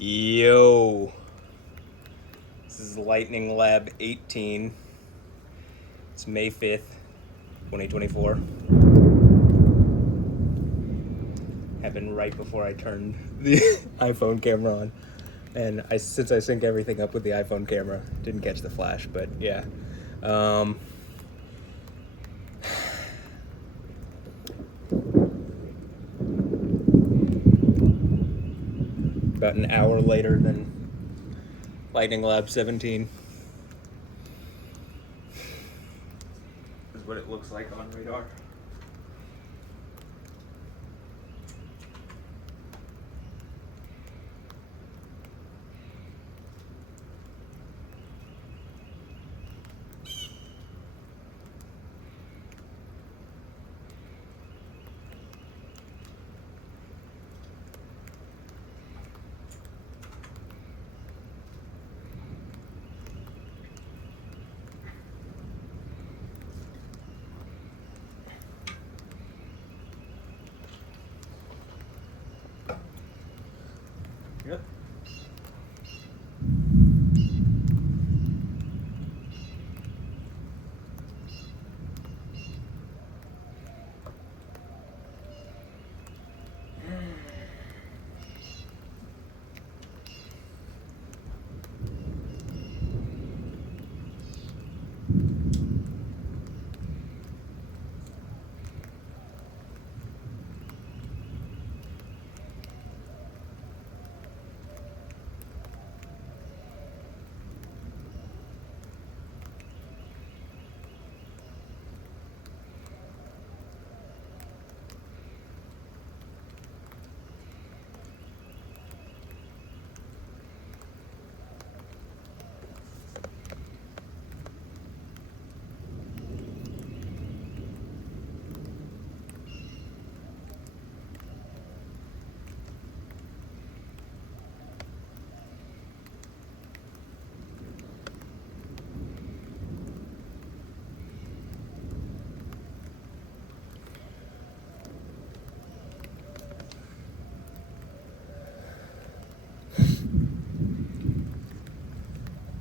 Yo, this is Lightning Lab 18. It's May 5th, 2024. Happened right before I turned the iPhone camera on. And since I sync everything up with the iPhone camera, didn't catch the flash, but yeah. About an hour later than Lightning Lab 17. This is what it looks like on radar. Yep.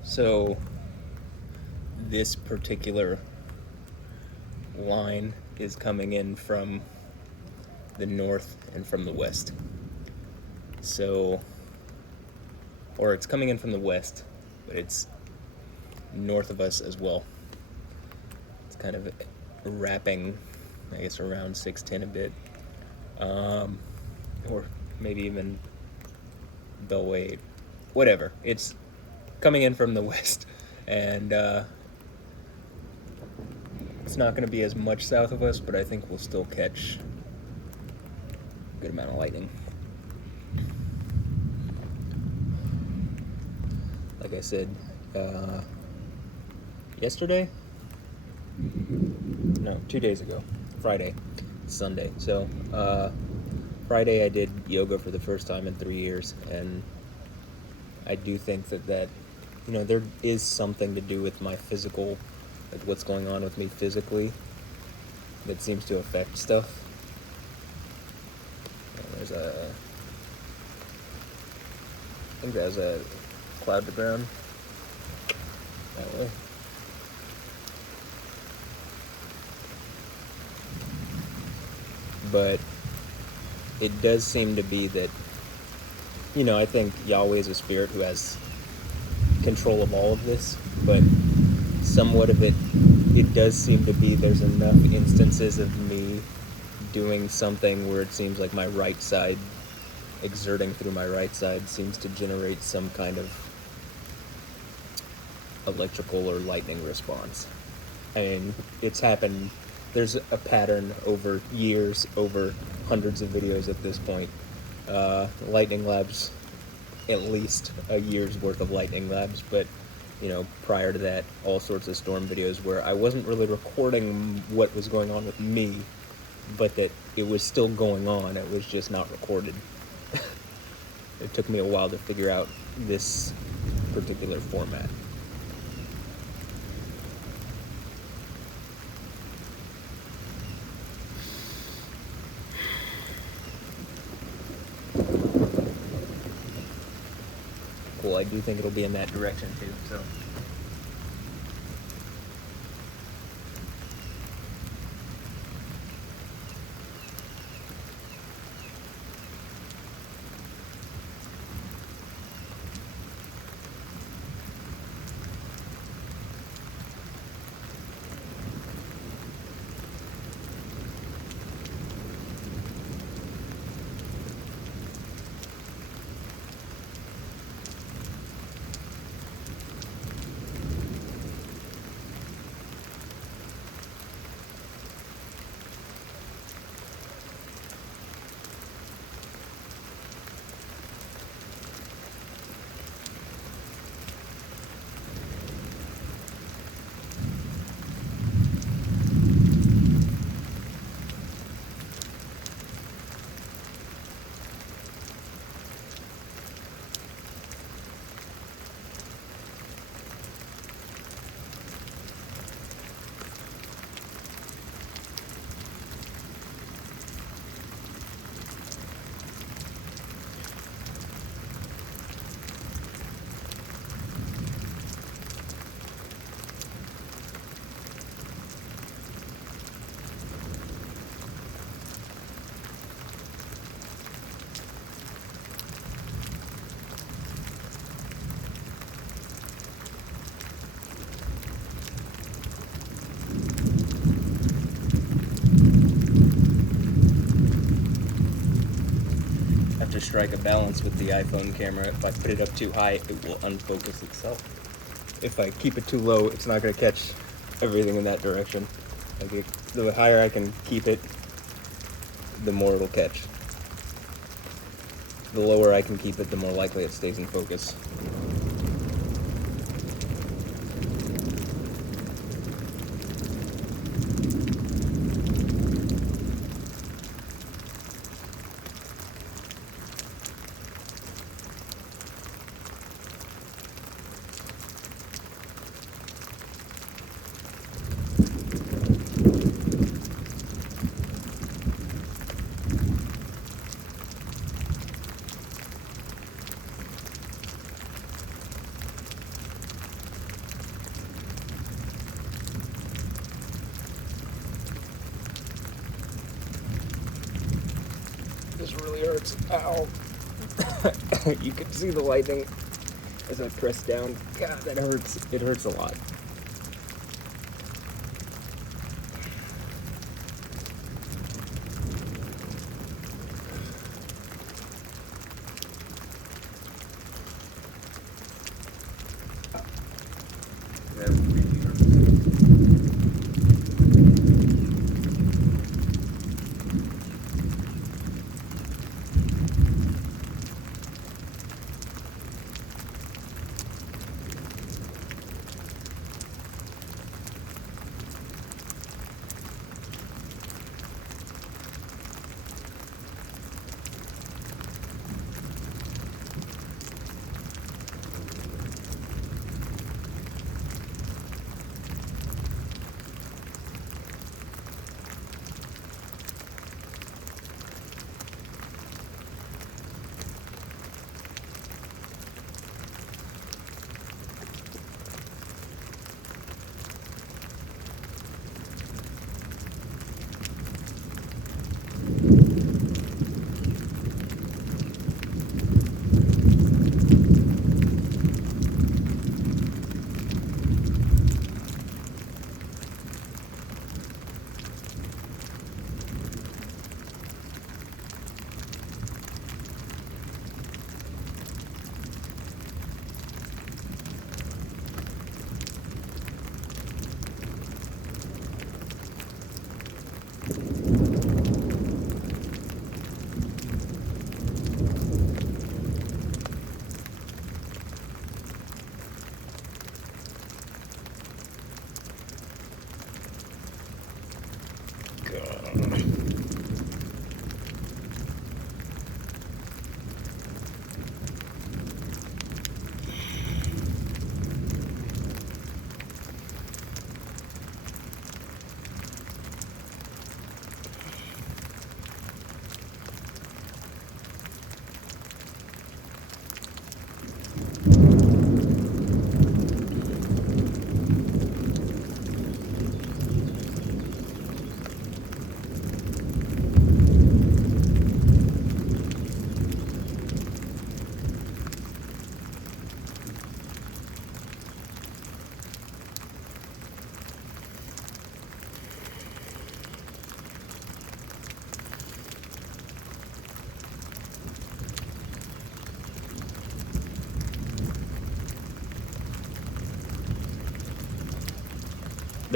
So this particular line is coming in from the north and from the west. So, or it's coming in from the west, but it's north of us as well. It's kind of wrapping, I guess, around 610 a bit, or maybe even Bellway, whatever. It's coming in from the west, and it's not going to be as much south of us, but I think we'll still catch a good amount of lightning. Like I said, yesterday? No, 2 days ago. Friday, Sunday. So, Friday I did yoga for the first time in 3 years, and I do think that there is something to do with my physical, like what's going on with me physically, that seems to affect stuff. And I think there's a cloud to ground that way. But it does seem to be that, I think Yahweh is a spirit who has control of all of this, but somewhat of it does seem to be there's enough instances of me doing something where it seems like my right side, exerting through my right side, seems to generate some kind of electrical or lightning response. I mean, it's happened. There's a pattern over years, over hundreds of videos at this point. Lightning Labs, at least a year's worth of Lightning Labs, but prior to that, all sorts of storm videos where I wasn't really recording what was going on with me, but that it was still going on. It was just not recorded. It took me a while to figure out this particular format. I do think it'll be in that direction too. So. Have to strike a balance with the iPhone camera. If I put it up too high, it will unfocus itself. If I keep it too low, it's not going to catch everything in that direction. Like the higher I can keep it, the more it'll catch. The lower I can keep it, the more likely it stays in focus. This really hurts. Ow. You can see the lightning as I press down. God, that hurts. It hurts a lot. That really hurts.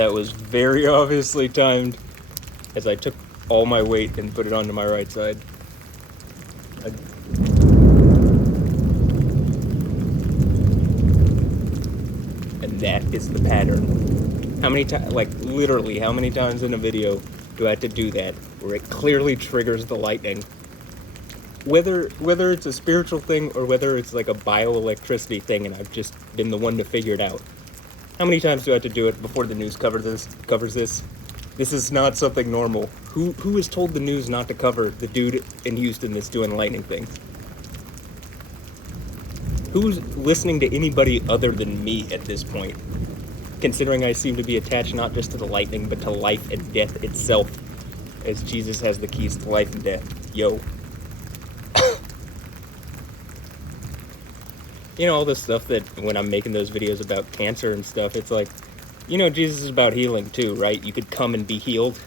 That was very obviously timed, as I took all my weight and put it onto my right side. And that is the pattern. How many times, like literally, how many times in a video do I have to do that, where it clearly triggers the lightning? Whether it's a spiritual thing or whether it's like a bioelectricity thing, and I've just been the one to figure it out. How many times do I have to do it before the news covers this? This is not something normal. Who has told the news not to cover the dude in Houston that's doing lightning things? Who's listening to anybody other than me at this point? Considering I seem to be attached not just to the lightning, but to life and death itself, as Jesus has the keys to life and death. Yo. You know, all this stuff that when I'm making those videos about cancer and stuff, it's like, you know, Jesus is about healing too, right? You could come and be healed,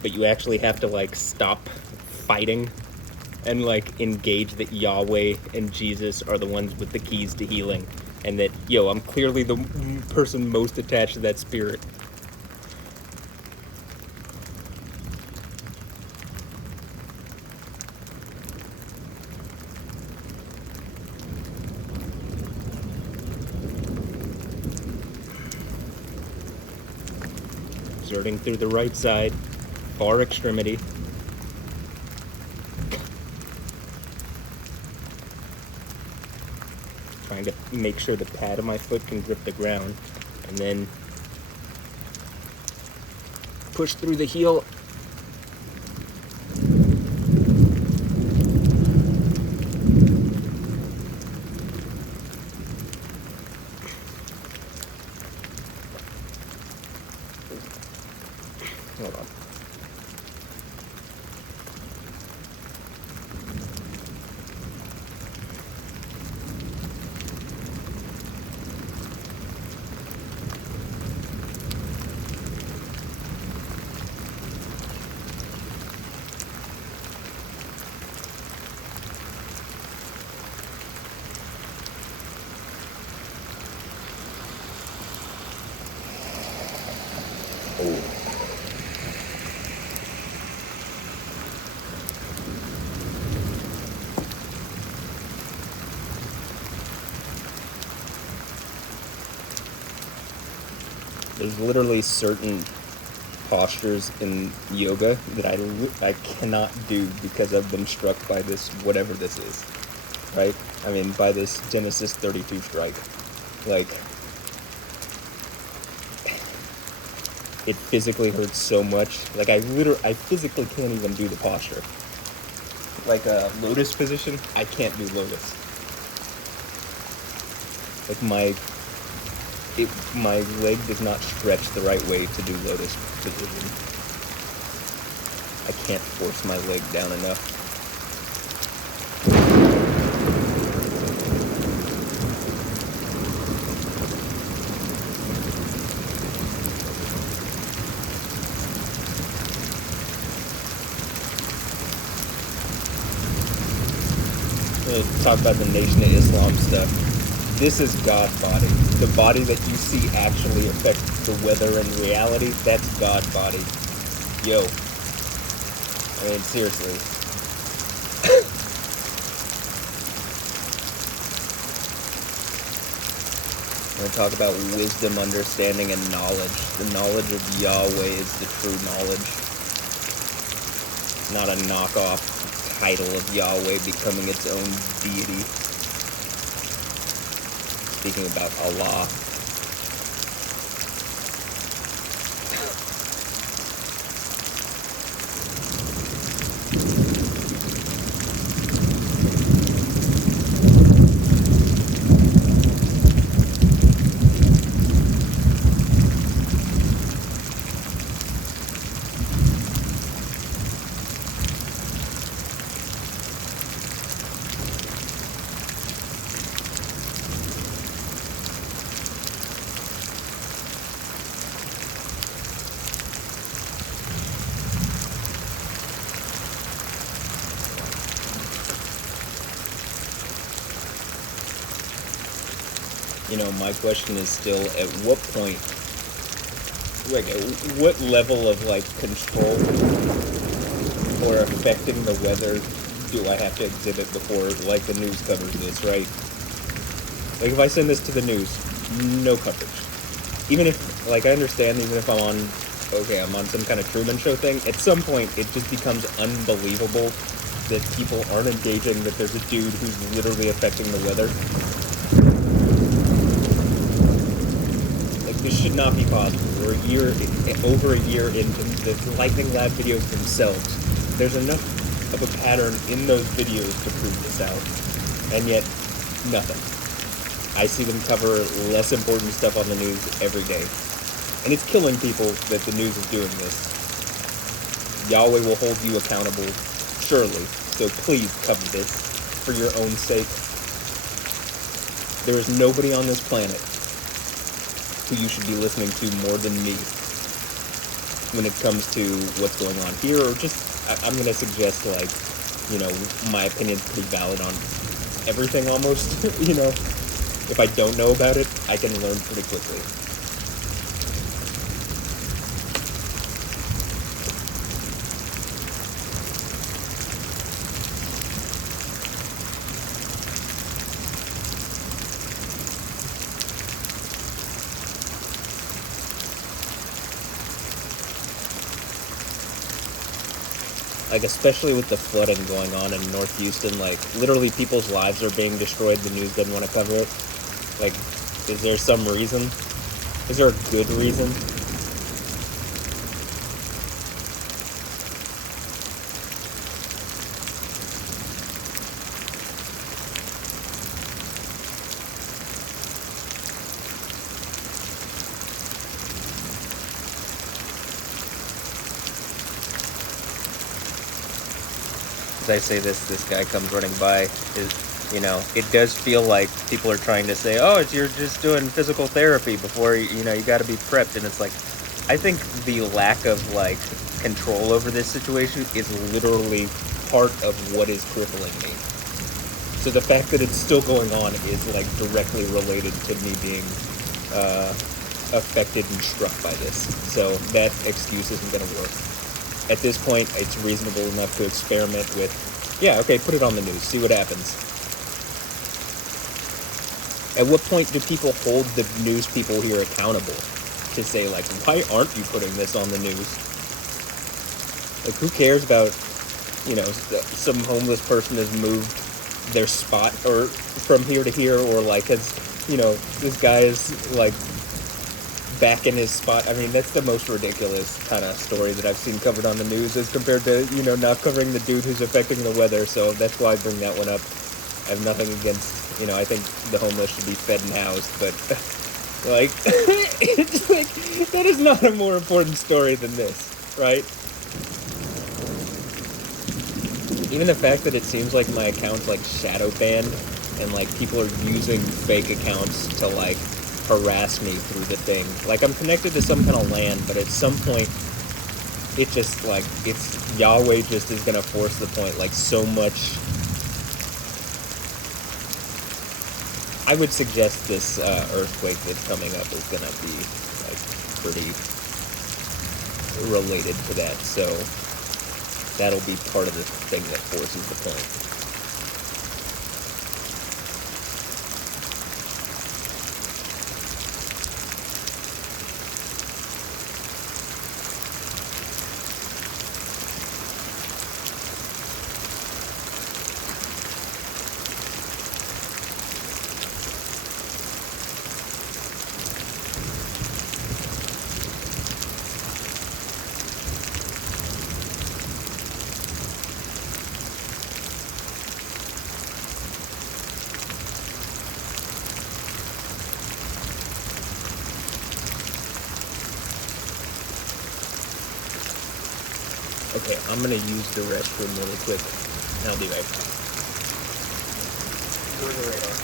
but you actually have to, like, stop fighting and, like, engage that Yahweh and Jesus are the ones with the keys to healing. And that, yo, I'm clearly the person most attached to that spirit. Exerting through the right side, far extremity. Trying to make sure the pad of my foot can grip the ground, and then push through the heel. Hold on. Oh. There's literally certain postures in yoga that I cannot do because I've been struck by this, whatever this is, right? I mean, by this Genesis 32 strike. Like, it physically hurts so much. Like, I physically can't even do the posture. Like a lotus position, I can't do lotus. Like, my leg does not stretch the right way to do lotus position. I can't force my leg down enough. Talk about the Nation of Islam stuff. This is God body. The body that you see actually affect the weather and reality, that's God body. Yo. I mean, seriously. We're going to talk about wisdom, understanding, and knowledge. The knowledge of Yahweh is the true knowledge. Not a knockoff title of Yahweh becoming its own deity. Speaking about Allah. You know, my question is still, at what point like, what level of, like, control or affecting the weather do I have to exhibit before, like, the news covers this, right? Like, if I send this to the news, no coverage. Even if, like, I understand, even if I'm on some kind of Truman Show thing, at some point it just becomes unbelievable that people aren't engaging, that there's a dude who's literally affecting the weather. Like, this should not be possible. We're over a year into the Lightning Lab videos themselves. There's enough of a pattern in those videos to prove this out, and yet nothing. I see them cover less important stuff on the news every day. And it's killing people that the news is doing this. Yahweh will hold you accountable, surely. So please cover this for your own sake. There is nobody on this planet who you should be listening to more than me when it comes to what's going on here, or just, I'm going to suggest, like, you know, my opinion's pretty valid on everything almost, you know. If I don't know about it, I can learn pretty quickly. Like, especially with the flooding going on in North Houston, like, literally people's lives are being destroyed, the news doesn't want to cover it. Like, is there some reason? Is there a good reason? As I say this guy comes running by, you know, it does feel like people are trying to say, oh, you're just doing physical therapy before, you know, you got to be prepped. And it's like, I think the lack of, like, control over this situation is literally part of what is crippling me. So the fact that it's still going on is, like, directly related to me being affected and struck by this. So that excuse isn't going to work. At this point, it's reasonable enough to experiment with, yeah, okay, put it on the news, see what happens. At what point do people hold the news people here accountable to say, like, why aren't you putting this on the news? Like, who cares about, you know, some homeless person has moved their spot or from here to here, or, like, has, you know, this guy is, like, back in his spot. I mean, that's the most ridiculous kind of story that I've seen covered on the news as compared to, you know, not covering the dude who's affecting the weather. So that's why I bring that one up. I have nothing against, you know, I think the homeless should be fed and housed, but, like, it's like, that is not a more important story than this, right? Even the fact that it seems like my account's, like, shadow banned, and, like, people are using fake accounts to, like, harass me through the thing. Like, I'm connected to some kind of land, but at some point, it just, like, it's, Yahweh just is gonna force the point, like, so much. I would suggest this earthquake that's coming up is gonna be, like, pretty related to that, so that'll be part of the thing that forces the point. Okay, I'm gonna use the restroom really quick, and I'll be right back. Enjoy the radar.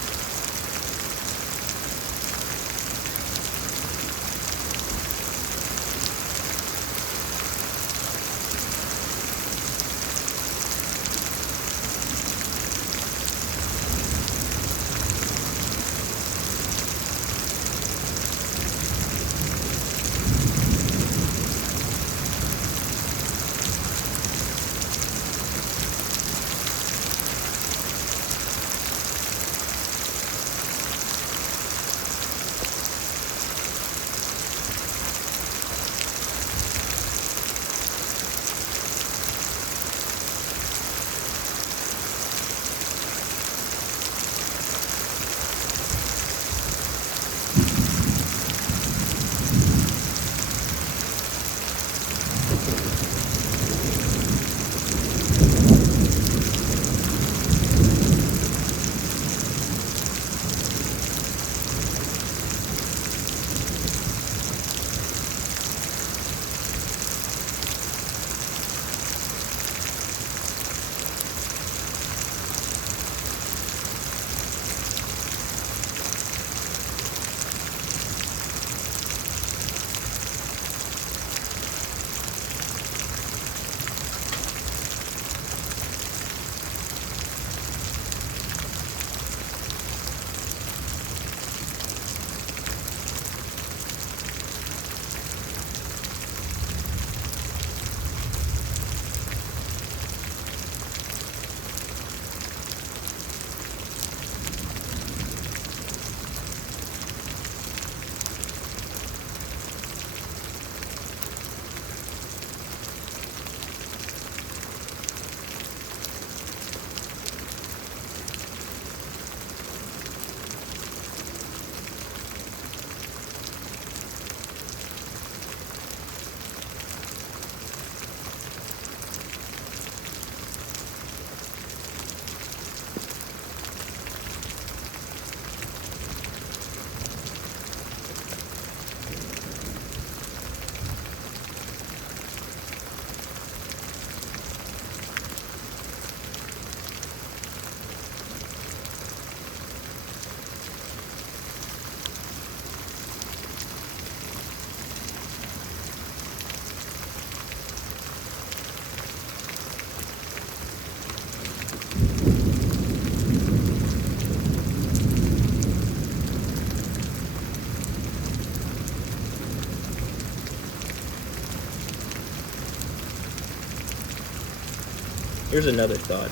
Here's another thought.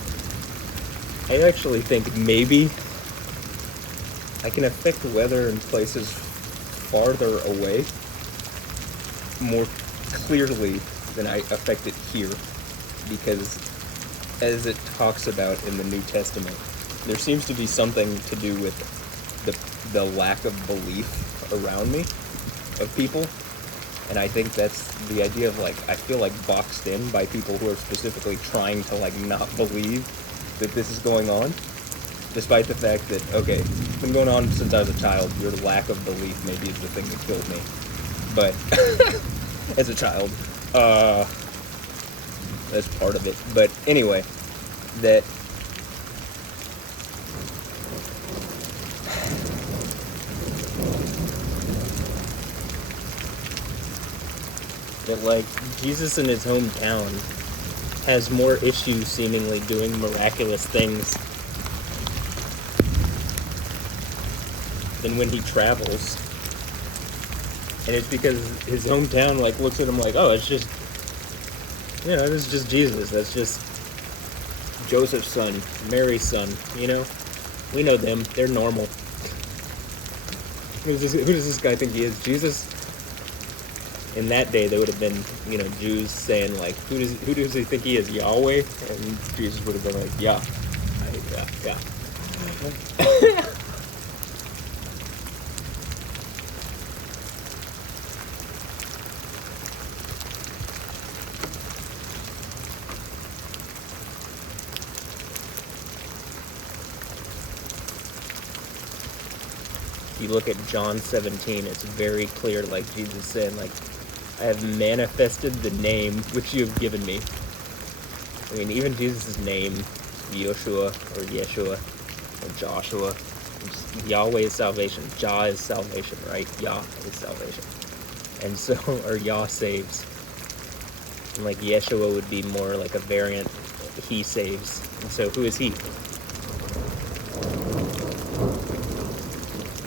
I actually think maybe I can affect weather in places farther away more clearly than I affect it here, because as it talks about in the New Testament, there seems to be something to do with the lack of belief around me of people. And I think that's the idea of, like, I feel like boxed in by people who are specifically trying to, like, not believe that this is going on, despite the fact that, okay, it's been going on since I was a child. Your lack of belief maybe is the thing that killed me. But as a child, that's part of it. But anyway, that like Jesus in his hometown has more issues seemingly doing miraculous things than when he travels. And it's because his hometown, like, looks at him like, oh, it's just, you know, this is just Jesus. That's just Joseph's son, Mary's son, you know? We know them. They're normal. Who does this guy think he is? Jesus? In that day, there would have been, you know, Jews saying, like, who does he think he is? Yahweh? And Jesus would have been like, yeah. Yeah. You look at John 17, it's very clear, like Jesus said, like, I have manifested the name which you have given me. I mean, even Jesus' name, Yoshua or Yeshua or Joshua, Yahweh is salvation. Jah is salvation, right? Yah is salvation. And so, or Yah saves. And like Yeshua would be more like a variant, he saves. And so who is he?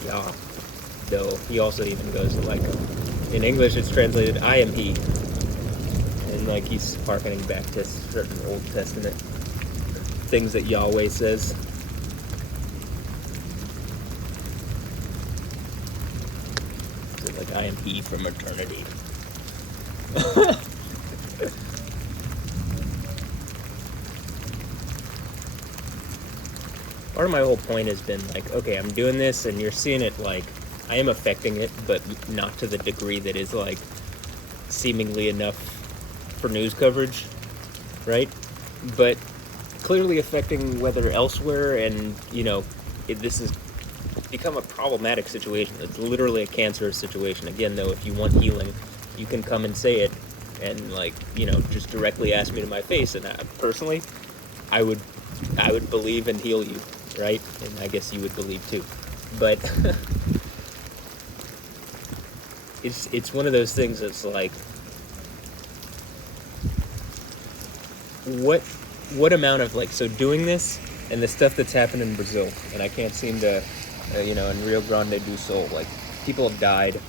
Yah. Though he also even goes to, like, in English it's translated, I am he. And like he's hearkening back to certain Old Testament things that Yahweh says. So like, I am he from eternity. Part of my whole point has been, like, okay, I'm doing this and you're seeing it, like, I am affecting it, but not to the degree that is, like, seemingly enough for news coverage, right? But clearly affecting weather elsewhere, and, you know, this has become a problematic situation. It's literally a cancerous situation. Again, though, if you want healing, you can come and say it, and, like, you know, just directly ask me to my face, and personally, I would believe and heal you, right? And I guess you would believe too. But it's one of those things that's like, what amount of, like, so doing this and the stuff that's happened in Brazil, and I can't seem to, you know, in Rio Grande do Sul, like, people have died,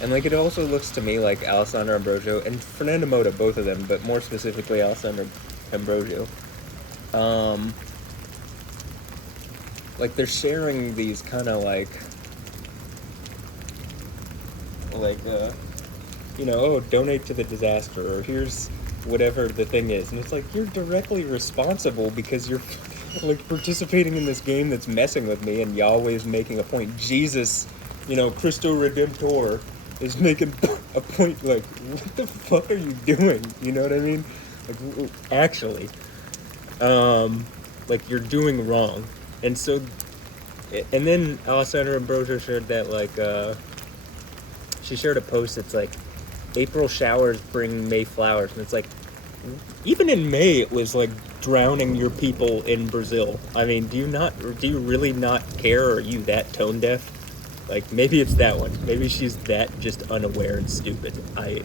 and, like, it also looks to me like Alessandro Ambrosio and Fernando Mota, both of them, but more specifically Alessandro Ambrosio, like, they're sharing these kind of, like, you know, oh, donate to the disaster, or here's whatever the thing is. And it's like, you're directly responsible because you're, like, participating in this game that's messing with me, and Yahweh's making a point. Jesus, you know, Christo Redentor is making a point, like, what the fuck are you doing? You know what I mean? Like, actually, like, you're doing wrong. And so, and then Alessandra Ambrosio shared that, like, she shared a post that's like, April showers bring May flowers, and it's like, even in May it was like drowning your people in Brazil. I mean, do you really not care, or are you that tone deaf? Like, maybe it's that one. Maybe she's that just unaware and stupid. I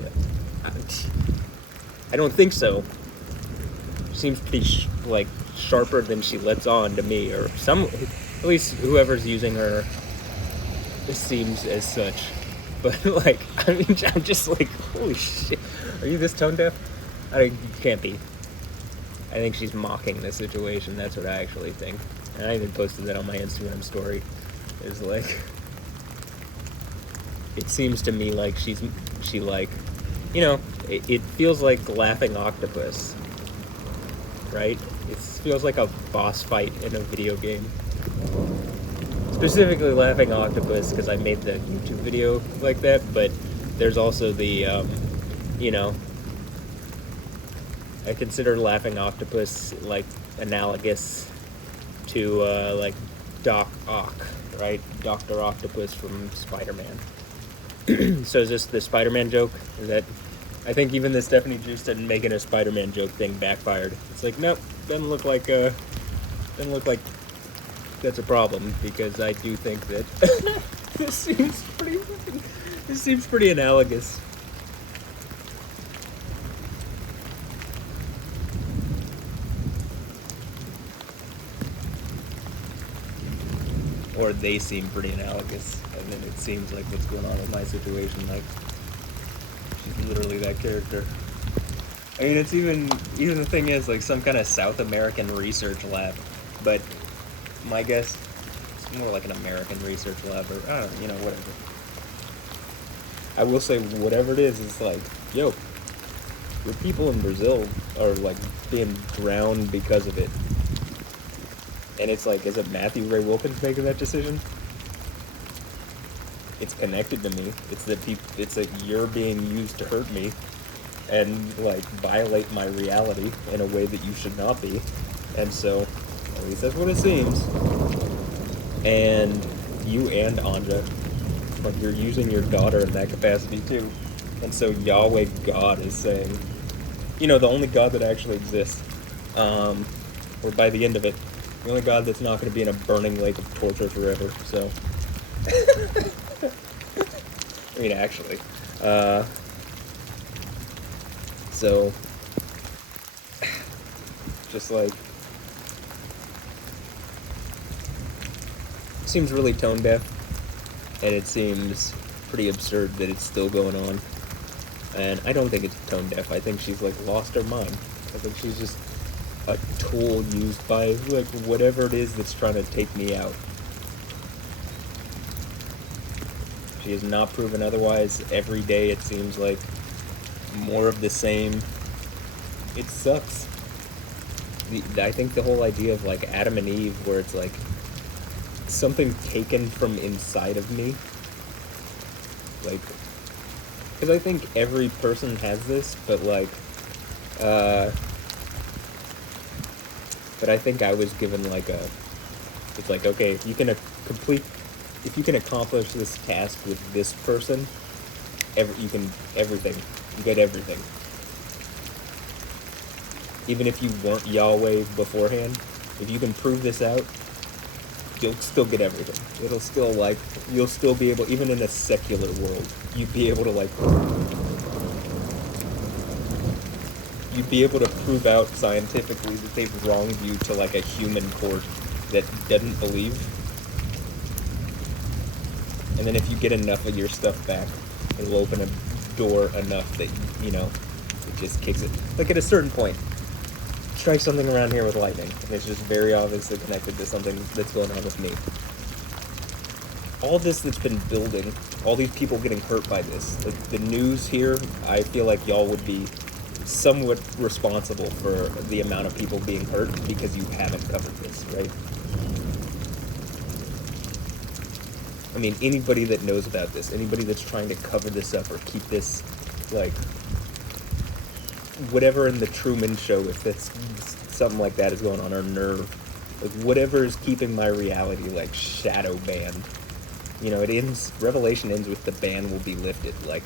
don't think so. She seems pretty like sharper than she lets on to me, or some, at least whoever's using her, it seems as such. But, like, I mean, I'm just like, holy shit, are you this tone deaf? You can't be. I think she's mocking the situation. That's what I actually think. And I even posted that on my Instagram story. Is like, it seems to me like she like, you know, it feels like Laughing Octopus, right? It feels like a boss fight in a video game. Specifically Laughing Octopus, because I made the YouTube video like that, but there's also the, you know, I consider Laughing Octopus, like, analogous to, like, Doc Ock, right? Dr. Octopus from Spider-Man. So is this the Spider-Man joke? Is that... I think even the Stephanie Justin making a Spider-Man joke thing backfired. It's like, nope, doesn't look like that's a problem, because I do think that this seems pretty analogous. Or they seem pretty analogous, and then it seems like what's going on with my situation, like, she's literally that character. I mean, it's even the thing is, like, some kind of South American research lab, but my guess, it's more like an American research lab, or, I don't know, you know, whatever. I will say, whatever it is, it's like, yo, your people in Brazil are, like, being drowned because of it. And it's like, is it Matthew Ray Wilkins making that decision? It's connected to me. It's that you're being used to hurt me and, like, violate my reality in a way that you should not be. And so, at least that's what it seems. And you and Anja, like, you're using your daughter in that capacity too. And so Yahweh God is saying, you know, the only God that actually exists, or by the end of it, the only God that's not going to be in a burning lake of torture forever, so... I mean, actually. So... just like... It seems really tone deaf, and it seems pretty absurd that it's still going on. And I don't think it's tone deaf. I think she's, like, lost her mind. I think she's just a tool used by, like, whatever it is that's trying to take me out. She has not proven otherwise. Every day it seems like more of the same. It sucks. I think the whole idea of, like, Adam and Eve, where it's like something taken from inside of me, like, because I think every person has this, but, like, but I think I was given, like, it's like, okay, if you can accomplish this task with this person, you get everything. Even if you weren't Yahweh beforehand, if you can prove this out, you'll still get everything. It'll still, like, you'll still be able, even in a secular world, you'd be able to, like, you'd be able to prove out scientifically that they've wronged you to, like, a human court that doesn't believe. And then if you get enough of your stuff back, it'll open a door enough that, you know, it just kicks it. Like, at a certain point, strike something around here with lightning, and it's just very obviously connected to something that's going on with me. All this that's been building, all these people getting hurt by this, like, the news here, I feel like y'all would be somewhat responsible for the amount of people being hurt because you haven't covered this, right? I mean, anybody that knows about this, anybody that's trying to cover this up or keep this, like, whatever in the Truman Show, if that's something like that is going on, or Nerve, like, whatever is keeping my reality, like, shadow banned. You know, Revelation ends with the ban will be lifted. Like,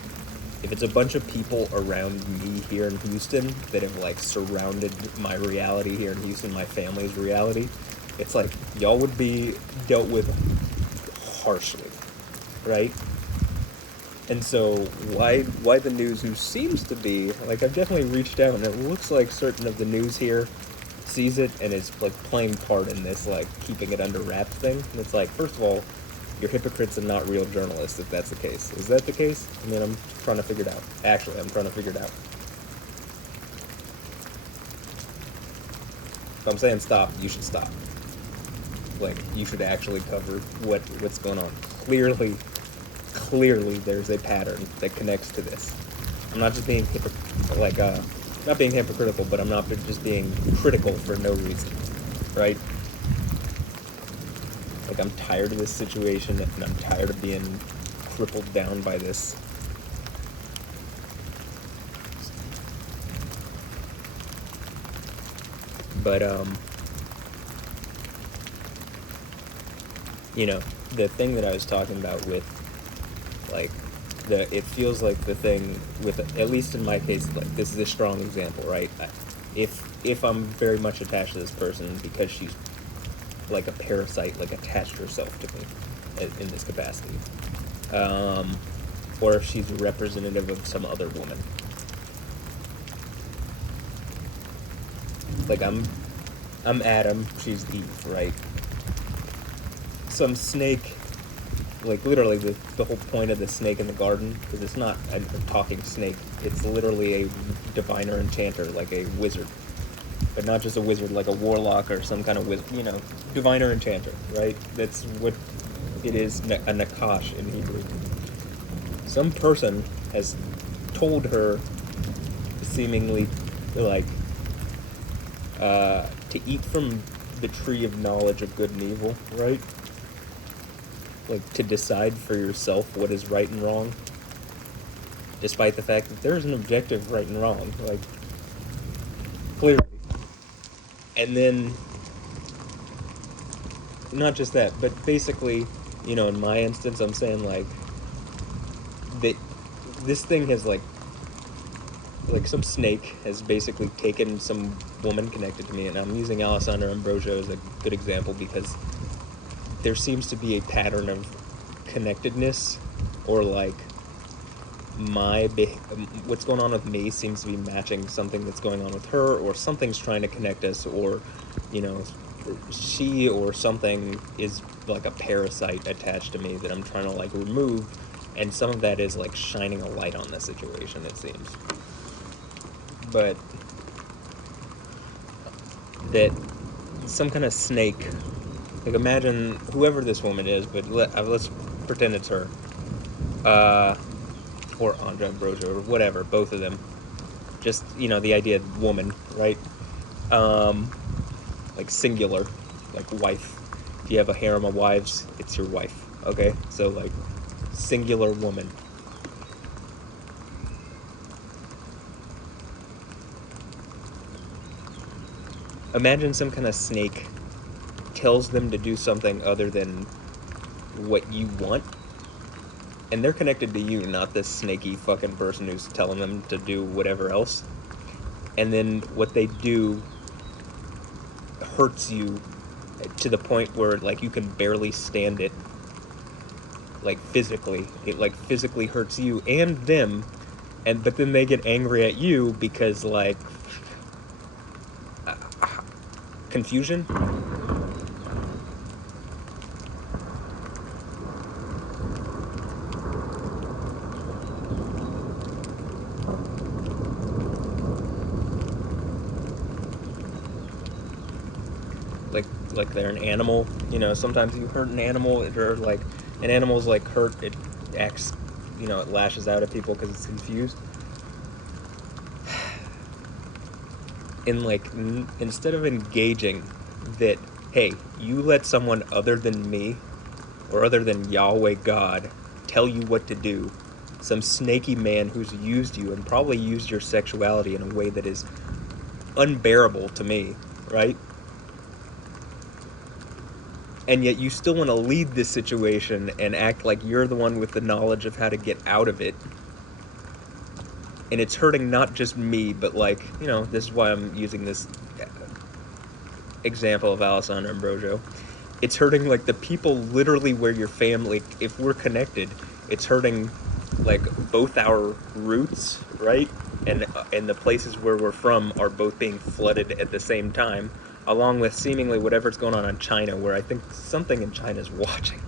if it's a bunch of people around me here in Houston that have, like, surrounded my reality here in Houston, my family's reality, it's like, y'all would be dealt with harshly, right? And so, why the news, who seems to be, like, I've definitely reached out, and it looks like certain of the news here sees it, and is, like, playing part in this, like, keeping it under wraps thing. And it's like, first of all, you're hypocrites and not real journalists, if that's the case. Is that the case? I mean, I'm trying to figure it out. Actually, I'm trying to figure it out. I'm saying stop, you should stop. Like, you should actually cover what's going on. Clearly, there's a pattern that connects to this. I'm not just being not being hypocritical, but I'm not just being critical for no reason, right? Like, I'm tired of this situation, and I'm tired of being crippled down by this. But, you know, the thing that I was talking about with, like, it feels like the thing with, at least in my case, like, this is a strong example, right? If I'm very much attached to this person because she's like a parasite, like attached herself to me in this capacity, or if she's representative of some other woman. Like, I'm Adam, she's Eve, right? Some snake, like, literally the whole point of the snake in the garden is it's not a talking snake, it's literally a diviner enchanter, like a wizard. But not just a wizard, like a warlock or some kind of wizard, you know, diviner enchanter, right? That's what it is, a nakash in Hebrew. Some person has told her, seemingly, like, to eat from the tree of knowledge of good and evil, right? Like, to decide for yourself what is right and wrong, despite the fact that there's an objective right and wrong, like, clearly. And then, not just that, but basically, you know, in my instance, I'm saying, like, that this thing has, like some snake has basically taken some woman connected to me, and I'm using Alessandra Ambrosio as a good example because there seems to be a pattern of connectedness, or like what's going on with me seems to be matching something that's going on with her, or something's trying to connect us, or, you know, she or something is like a parasite attached to me that I'm trying to, like, remove, and some of that is like shining a light on the situation, it seems. But that some kind of snake, like, imagine whoever this woman is, but let's pretend it's her, or Andra Ambrosio, or whatever, both of them. Just, you know, the idea of woman, right? Like, singular, like wife. If you have a harem of wives, it's your wife, okay? So, like, singular woman. Imagine some kind of snake tells them to do something other than what you want, and they're connected to you, not this snaky fucking person who's telling them to do whatever else. And then what they do hurts you to the point where, like, you can barely stand it, like, physically. It, like, physically hurts you and them, but then they get angry at you because, like, confusion. Like they're an animal, you know. Sometimes you hurt an animal, or like an animal's like hurt, it acts, you know, it lashes out at people because it's confused. And, like, instead of engaging that, hey, you let someone other than me, or other than Yahweh God, tell you what to do, some snaky man who's used you and probably used your sexuality in a way that is unbearable to me, right? And yet you still want to lead this situation and act like you're the one with the knowledge of how to get out of it. And it's hurting not just me, but, like, you know, this is why I'm using this example of Alessandra Ambrosio. It's hurting, like, the people literally where your family, if we're connected, it's hurting, like, both our roots, right? And the places where we're from are both being flooded at the same time, along with seemingly whatever's going on in China, where I think something in China's watching.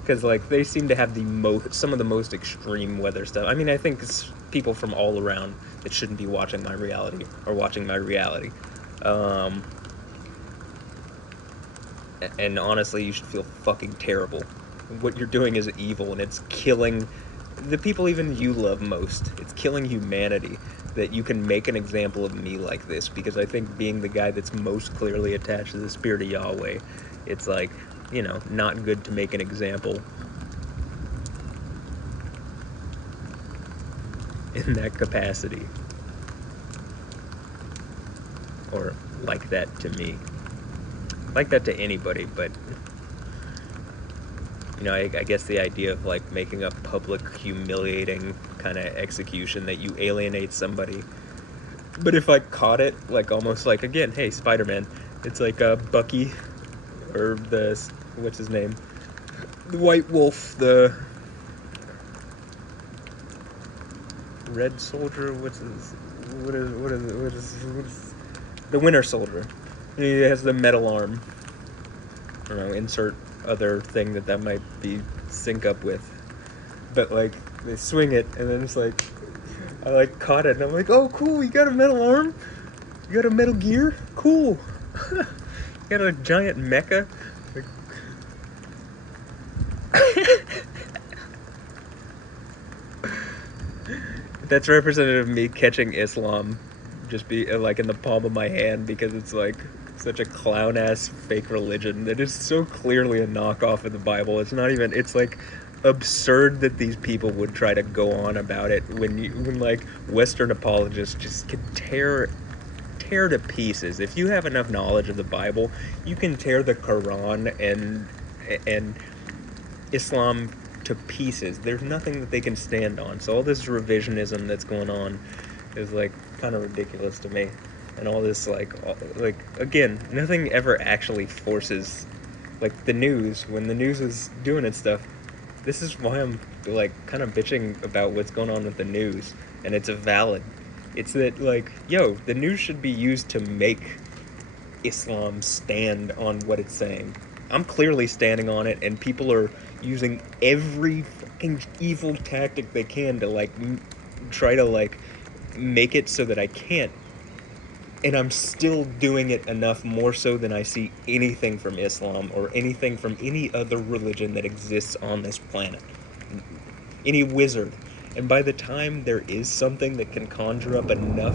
Because, like, they seem to have some of the most extreme weather stuff. I mean, I think it's people from all around that shouldn't be watching my reality, or watching my reality. And honestly, you should feel fucking terrible. What you're doing is evil, and it's killing the people even you love most. It's killing humanity that you can make an example of me like this, because I think being the guy that's most clearly attached to the spirit of Yahweh, it's like, you know, not good to make an example in that capacity. Or like that to me. Like that to anybody, but you know, I guess the idea of like making a public humiliating kind of execution that you alienate somebody. But if I caught it, like almost like, again, hey, Spider-Man, it's like Bucky, or what's his name? The White Wolf, the Red Soldier, what is the Winter Soldier. He has the metal arm. I don't know, insert other thing that might be sync up with. But like, they swing it, and then it's like, I like caught it, and I'm like, oh cool, you got a metal arm? You got a Metal Gear? Cool. You got a giant mecha? Like, that's representative of me catching Islam just be like in the palm of my hand, because it's like such a clown ass fake religion that is so clearly a knockoff of the Bible. It's not even, it's like absurd that these people would try to go on about it when like Western apologists just can tear to pieces. If you have enough knowledge of the Bible, you can tear the Quran and Islam to pieces. There's nothing that they can stand on. So all this revisionism that's going on is like kind of ridiculous to me. And all this like again, nothing ever actually forces, like the news, when the news is doing its stuff. This is why I'm like kind of bitching about what's going on with the news, and it's a valid. It's that like, yo, the news should be used to make Islam stand on what it's saying. I'm clearly standing on it, and people are using every fucking evil tactic they can to like try to like make it so that I can't. And I'm still doing it enough, more so than I see anything from Islam or anything from any other religion that exists on this planet. Any wizard. And by the time there is something that can conjure up enough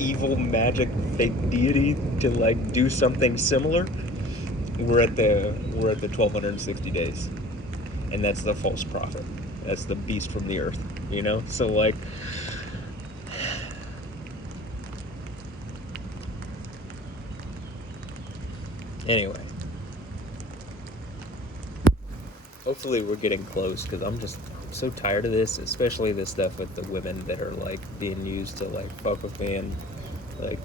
evil magic fake deity to like do something similar, we're at the 1260 days. And that's the false prophet. That's the beast from the earth, you know? So like, anyway, hopefully we're getting close, because I'm so tired of this, especially this stuff with the women that are like being used to like fuck with me, and like,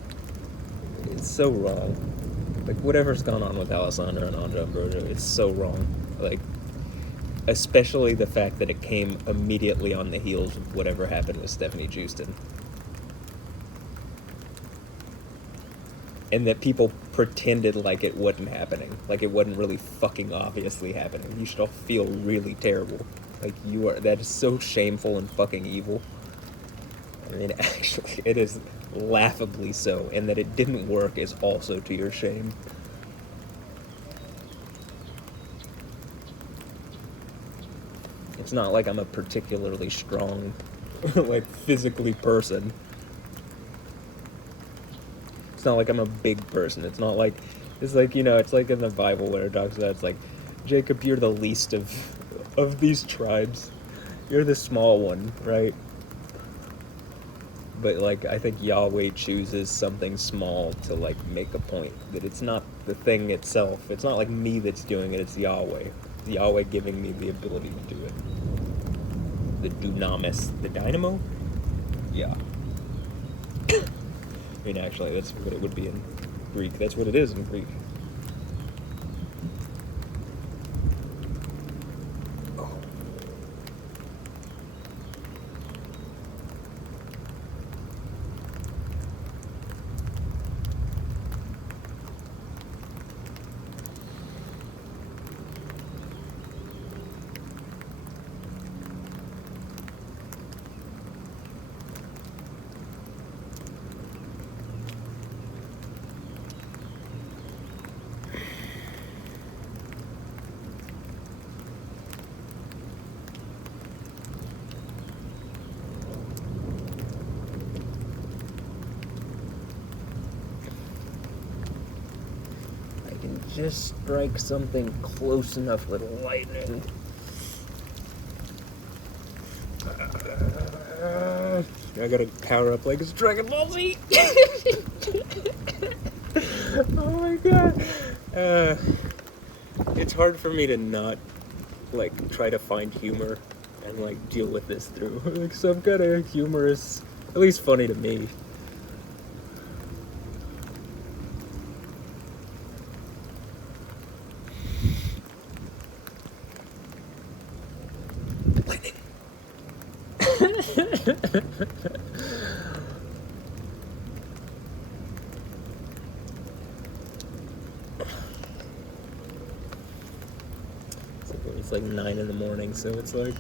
it's so wrong. Like, whatever's gone on with Alessandra and Anja Ambrosio, it's so wrong. Like, especially the fact that it came immediately on the heels of whatever happened with Stephanie Houston. And that people pretended like it wasn't happening. Like it wasn't really fucking obviously happening. You should all feel really terrible. Like, that is so shameful and fucking evil. I mean, actually, it is laughably so. And that it didn't work is also to your shame. It's not like I'm a particularly strong, like, physically person. It's not like I'm a big person. It's not like, it's like, you know, it's like in the Bible where it talks about, it's like, Jacob, you're the least of these tribes. You're the small one, right? But, like, I think Yahweh chooses something small to, like, make a point. That it's not the thing itself. It's not like me that's doing it, it's Yahweh. Yahweh giving me the ability to do it. The dunamis. The dynamo? Yeah. I mean, actually, that's what it would be in Greek. That's what it is in Greek. just strike something close enough with lightning. I gotta power up like it's Dragon Ball Z. Oh my god. It's hard for me to not like try to find humor and like deal with this through like some kind of humorous, at least funny to me. Lightning. It's like 9 in the morning, so it's like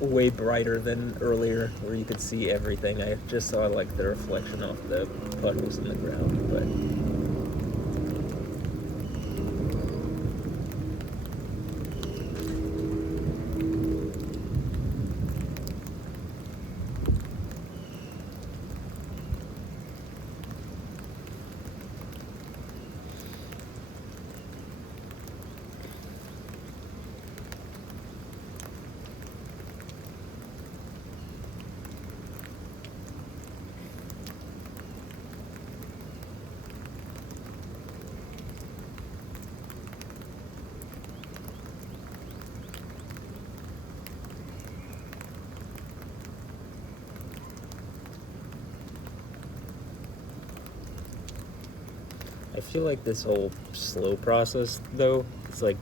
way brighter than earlier where you could see everything. I just saw like the reflection off the puddles in the ground, but I feel like this whole slow process, though, it's like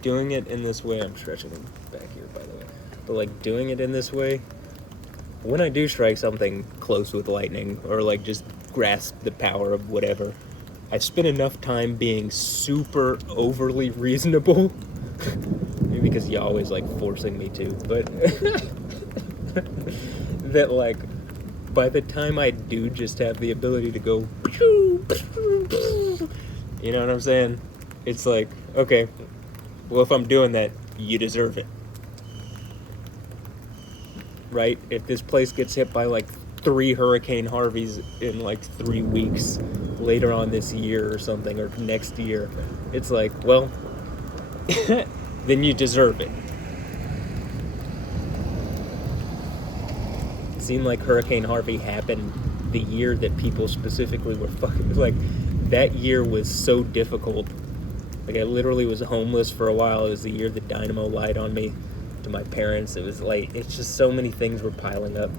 doing it in this way. I'm stretching back here, by the way. But like doing it in this way, when I do strike something close with lightning, or like just grasp the power of whatever, I've spent enough time being super overly reasonable. Maybe because you always like forcing me to, but that like by the time I do just have the ability to go, you know what I'm saying? It's like, okay, well, if I'm doing that, you deserve it. Right? If this place gets hit by like 3 Hurricane Harveys in like 3 weeks later on this year or something, or next year, it's like, well, then you deserve it. It seemed like Hurricane Harvey happened the year that people specifically were fucking, like, that year was so difficult. Like, I literally was homeless for a while. It was the year that Dynamo lied on me to my parents. It was like, it's just so many things were piling up.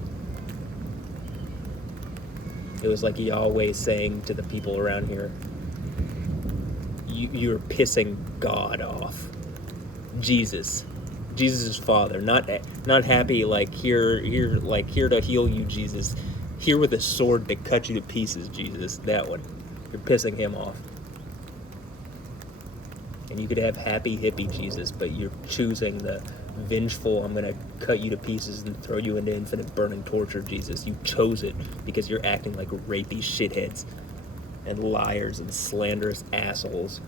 It was like Yahweh saying to the people around here, you're pissing God off. Jesus is Father, not happy, like here to heal you, Jesus. Here with a sword to cut you to pieces, Jesus. That one. You're pissing him off. And you could have happy hippie Jesus, but you're choosing the vengeful, I'm gonna cut you to pieces and throw you into infinite burning torture Jesus. You chose it because you're acting like rapey shitheads and liars and slanderous assholes.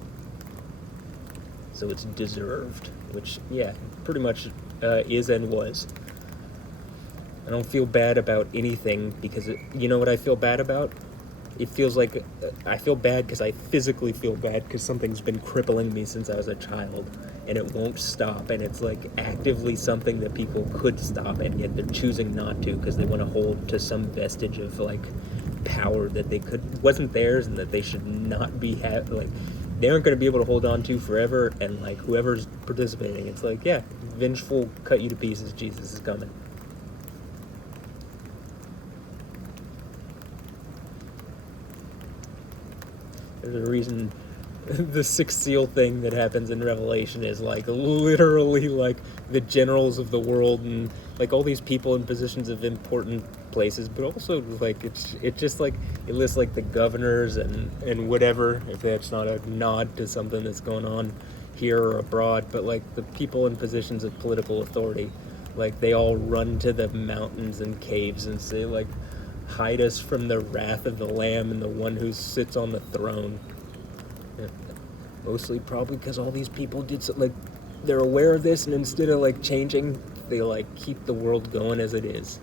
So it's deserved, which, yeah, pretty much is and was. I don't feel bad about anything because, you know what I feel bad about? It feels like, I feel bad because I physically feel bad because something's been crippling me since I was a child, and it won't stop, and it's like actively something that people could stop, and yet they're choosing not to because they want to hold to some vestige of like power that they wasn't theirs, and that they should not be like they aren't going to be able to hold on to forever. And like whoever's participating, it's like, yeah, vengeful, cut you to pieces Jesus is coming. There's a reason the sixth seal thing that happens in Revelation is like literally like the generals of the world and like all these people in positions of important places, but also like it just like it lists like the governors and whatever, if that's not a nod to something that's going on here or abroad, but like the people in positions of political authority, like they all run to the mountains and caves and say like, hide us from the wrath of the Lamb and the one who sits on the throne. Yeah. Mostly probably because all these people did so, like, they're aware of this, and instead of like changing, they like keep the world going as it is.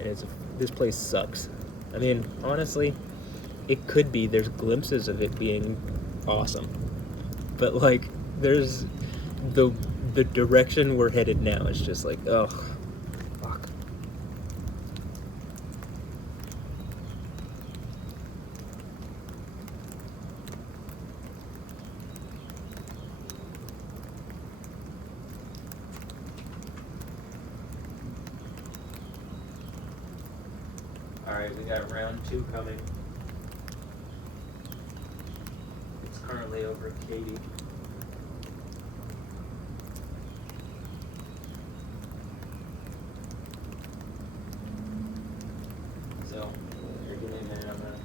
And this place sucks. I mean, honestly, it could be, there's glimpses of it being awesome, but like there's the direction we're headed now is just like, ugh, fuck. Alright, we got round 2 coming. It's currently over Katie. So, here, give me a minute on that.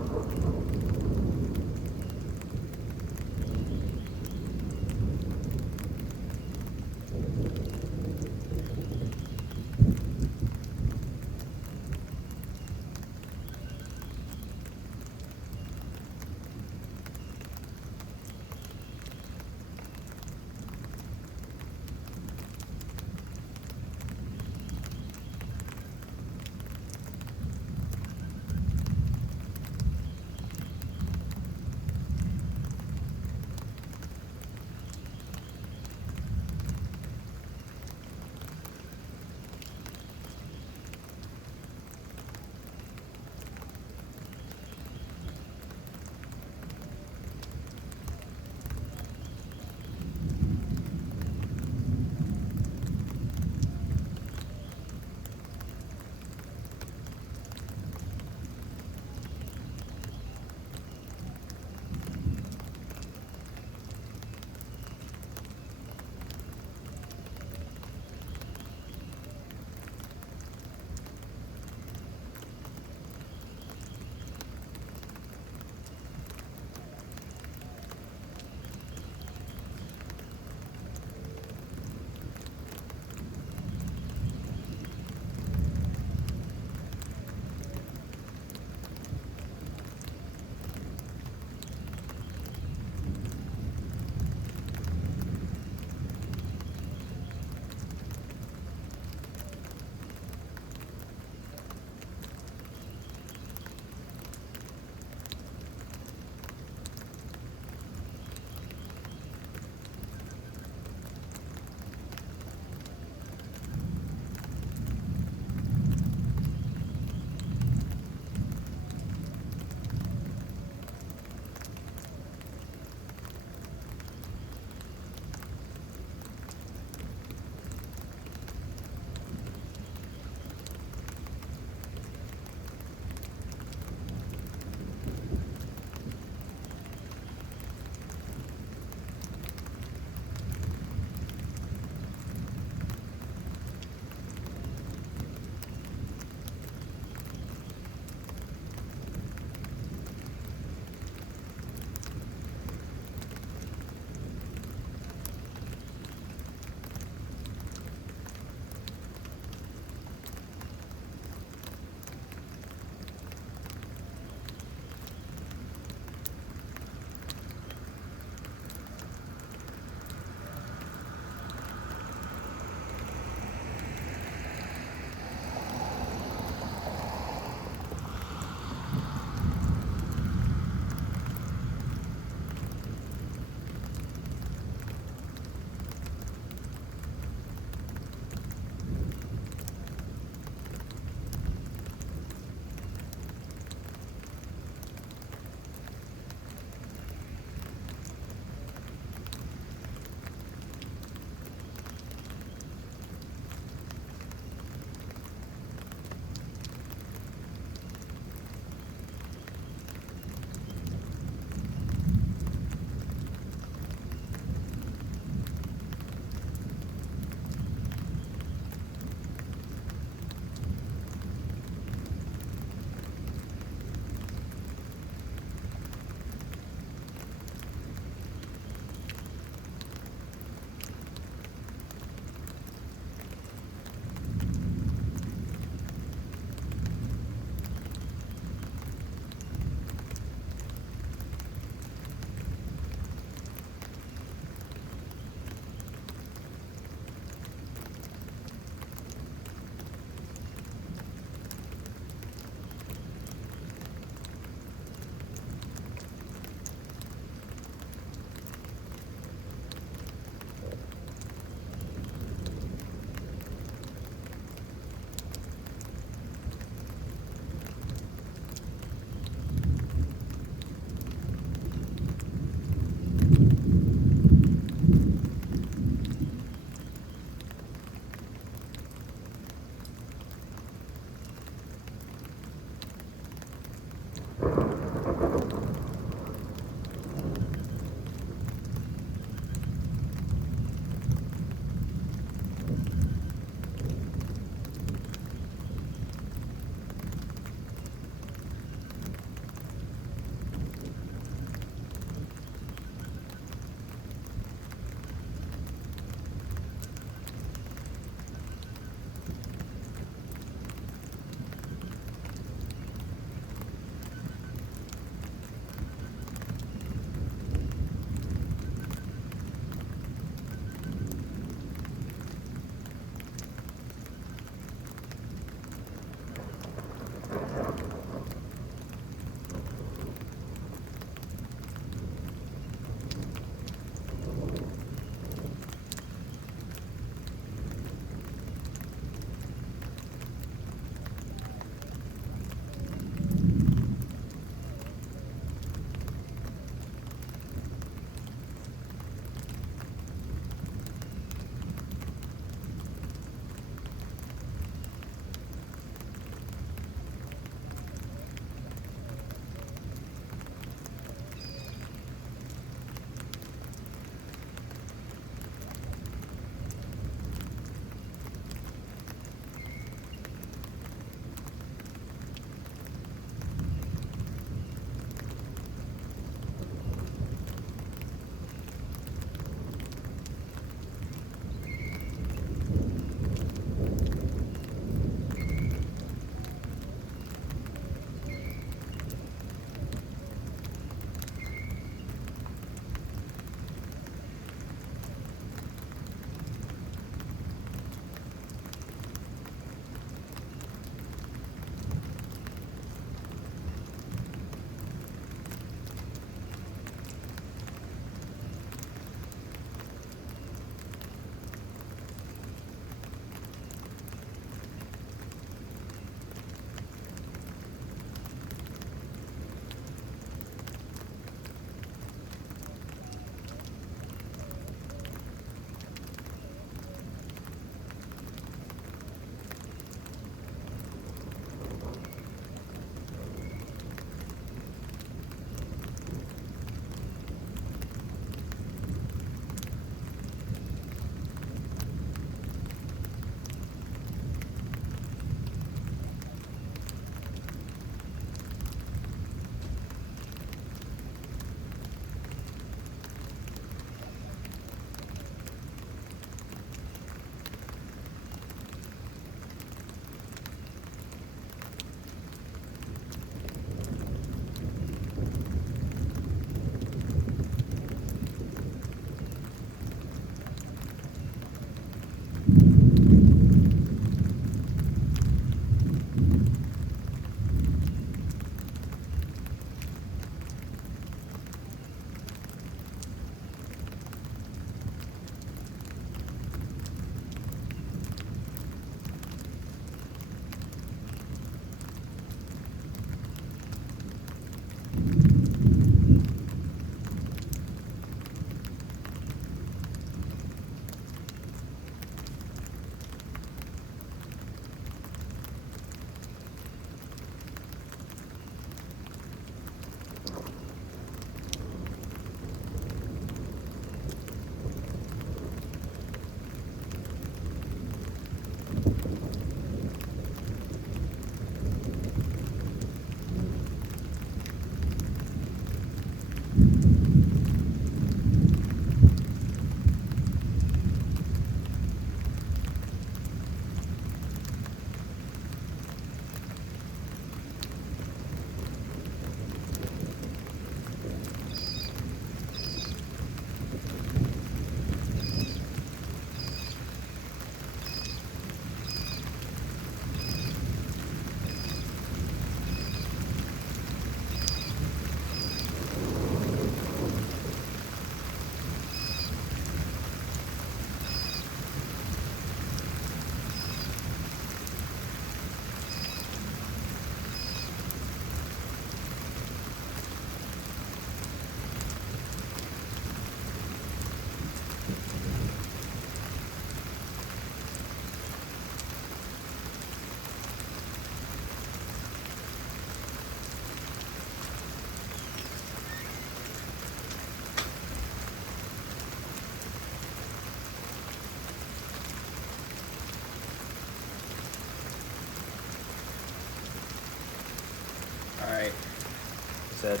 said,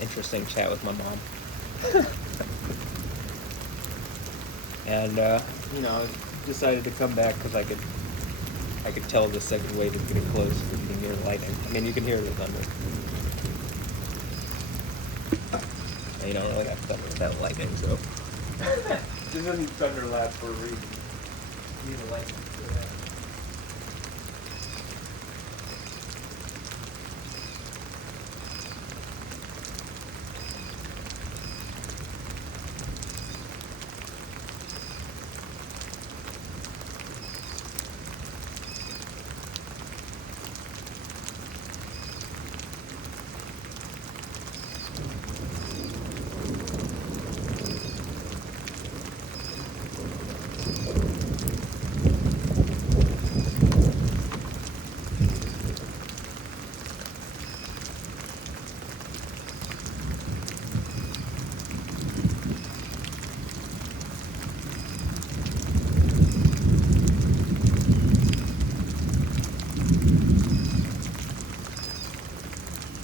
interesting chat with my mom. And, you know, I decided to come back because I could tell the second wave is getting close. You can hear lightning. I mean, you can hear the thunder. And you don't really have thunder without lightning, so. This isn't thunder lab for a reason. You need the lightning for that.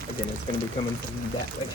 Again, it's going to be coming from that way.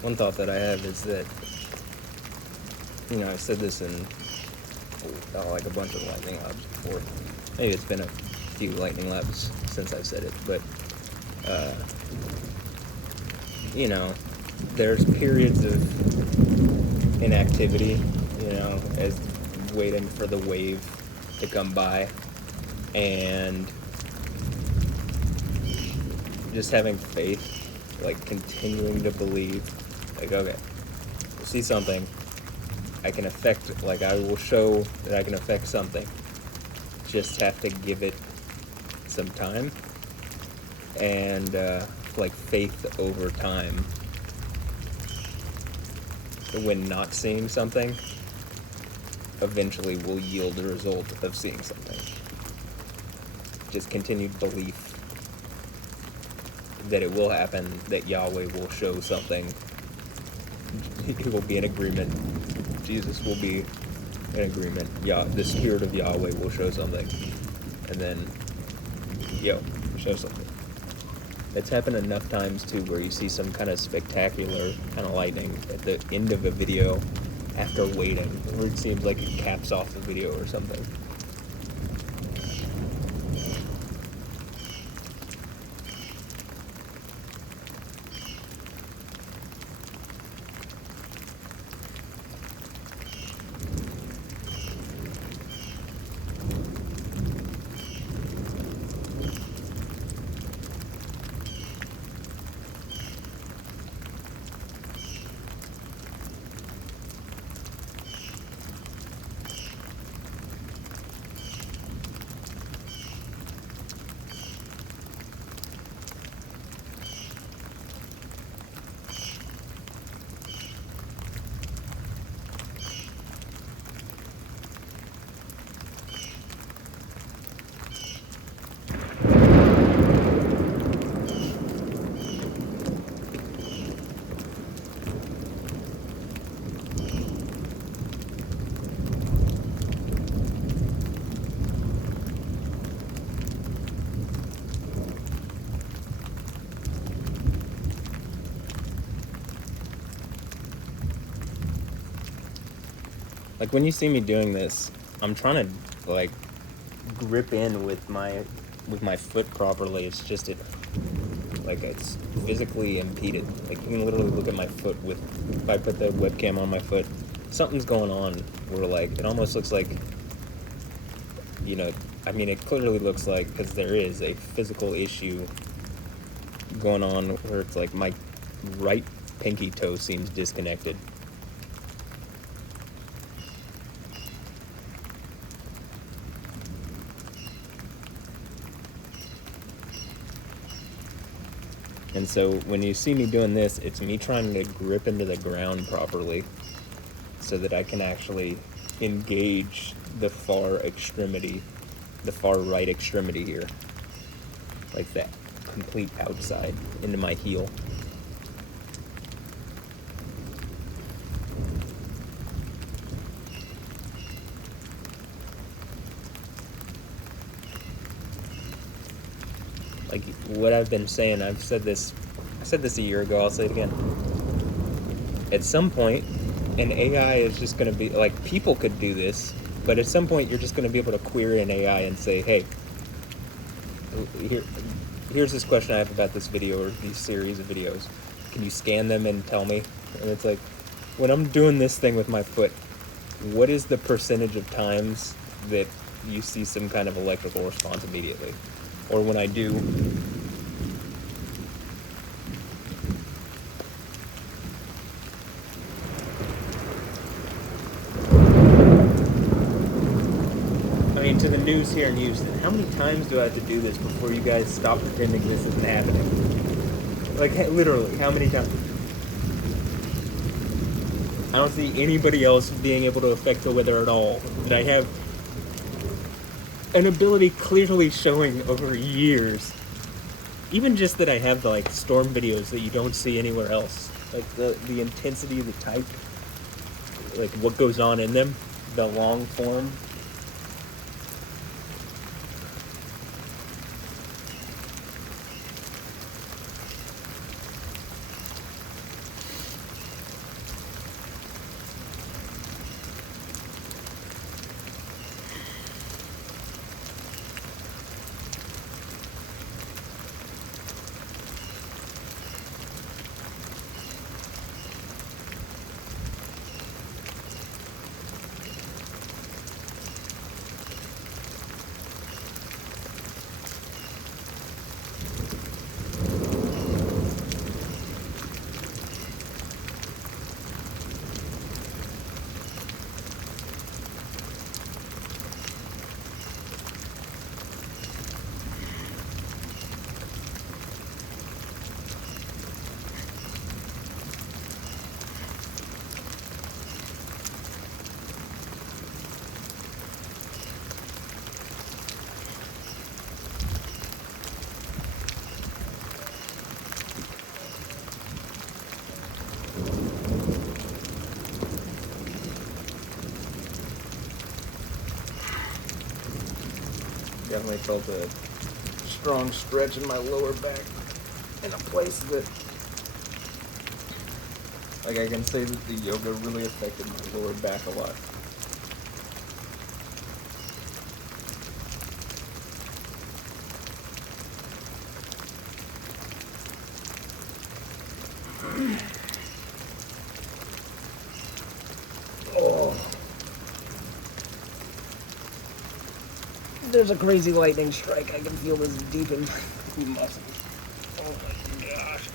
One thought that I have is that, you know, I said this in like a bunch of lightning labs before. Maybe it's been a few lightning labs since I said it, but you know, there's periods of inactivity, you know, as waiting for the wave to come by, and just having faith, like continuing to believe, like, okay, we'll see something, I can affect, like, I will show that I can affect something, just have to give it some time, and like faith over time, when not seeing something eventually will yield the result of seeing something. Just continued belief that it will happen, that Yahweh will show something. He will be in agreement. Jesus will be in agreement. The Spirit of Yahweh will show something. And then, show something. It's happened enough times, too, where you see some kind of spectacular kind of lightning at the end of a video after waiting, where it seems like it caps off the video or something. Like when you see me doing this, I'm trying to like grip in with my foot properly. It's just like it's physically impeded. Like you can literally look at my foot with, if I put the webcam on my foot, something's going on where like it almost looks like, you know, I mean it clearly looks like, because there is a physical issue going on where it's like my right pinky toe seems disconnected. And so when you see me doing this, it's me trying to grip into the ground properly so that I can actually engage the far extremity, the far right extremity here. Like that complete outside into my heel. Like what I've been saying, I said this a year ago, I'll say it again. At some point, an AI is just going to be, like, people could do this, but at some point you're just going to be able to query an AI and say, hey, here's this question I have about this video or these series of videos. Can you scan them and tell me? And it's like, when I'm doing this thing with my foot, what is the percentage of times that you see some kind of electrical response immediately? Or when I do, I mean, to the news here in Houston, how many times do I have to do this before you guys stop pretending this isn't happening? Like, literally, how many times? I don't see anybody else being able to affect the weather at all. And I have an ability clearly showing over years. Even just that I have the, like, storm videos that you don't see anywhere else. Like, the intensity, the type, like, what goes on in them, the long form. Definitely felt a strong stretch in my lower back in a place that, like, I can say that the yoga really affected my lower back a lot. There's a crazy lightning strike. I can feel this deep in my muscles. Oh my gosh.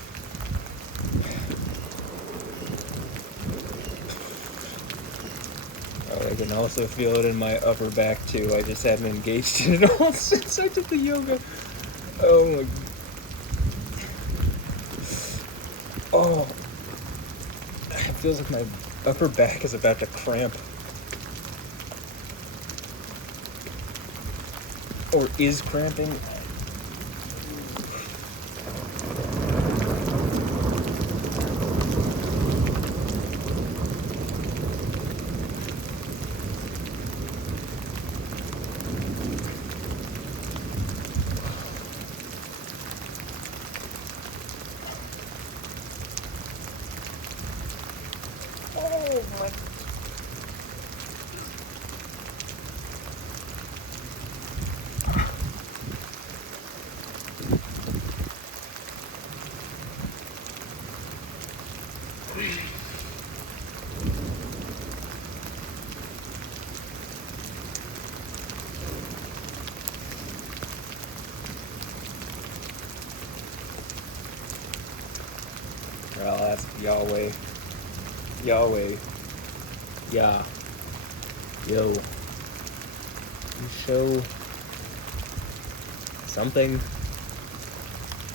Oh, I can also feel it in my upper back too. I just haven't engaged in it all since I did the yoga. Oh my. Oh. It feels like my upper back is about to cramp. Or is cramping. Oh my. Or I'll ask Yahweh. Yahweh. Yah. Yo. You show something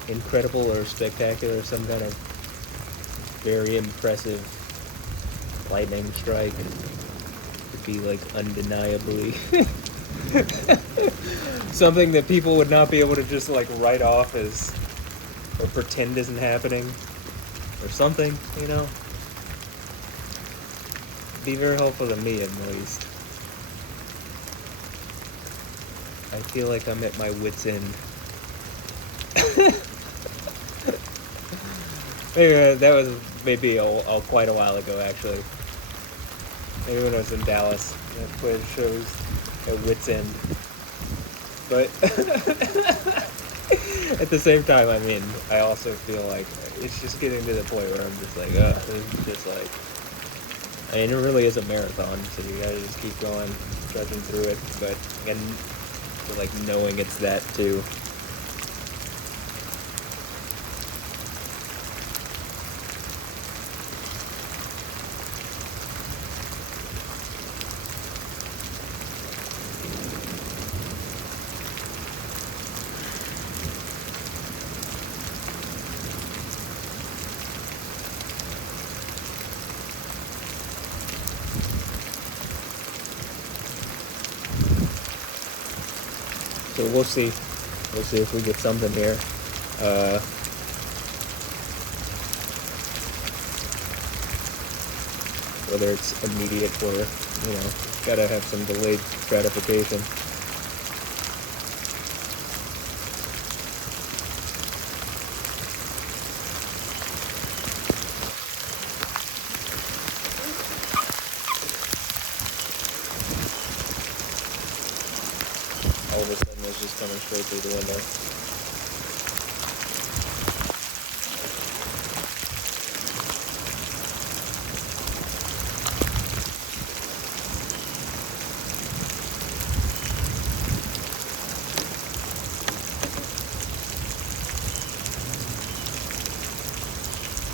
incredible or spectacular, some kind of very impressive lightning strike. It'd be like undeniably something that people would not be able to just like write off as or pretend isn't happening or something, you know? Be very helpful to me at least. I feel like I'm at my wit's end. That was maybe quite a while ago, actually. Maybe when I was in Dallas. That quiz shows at wit's end. But at the same time, I mean, I also feel like it's just getting to the point where I'm just like, it's just like, I mean, it really is a marathon, so you gotta just keep going, trudging through it, but, and, like, knowing it's that, too. So we'll see. We'll see if we get something here. Whether it's immediate or, you know, gotta have some delayed gratification. All of a sudden it's just coming straight through the window.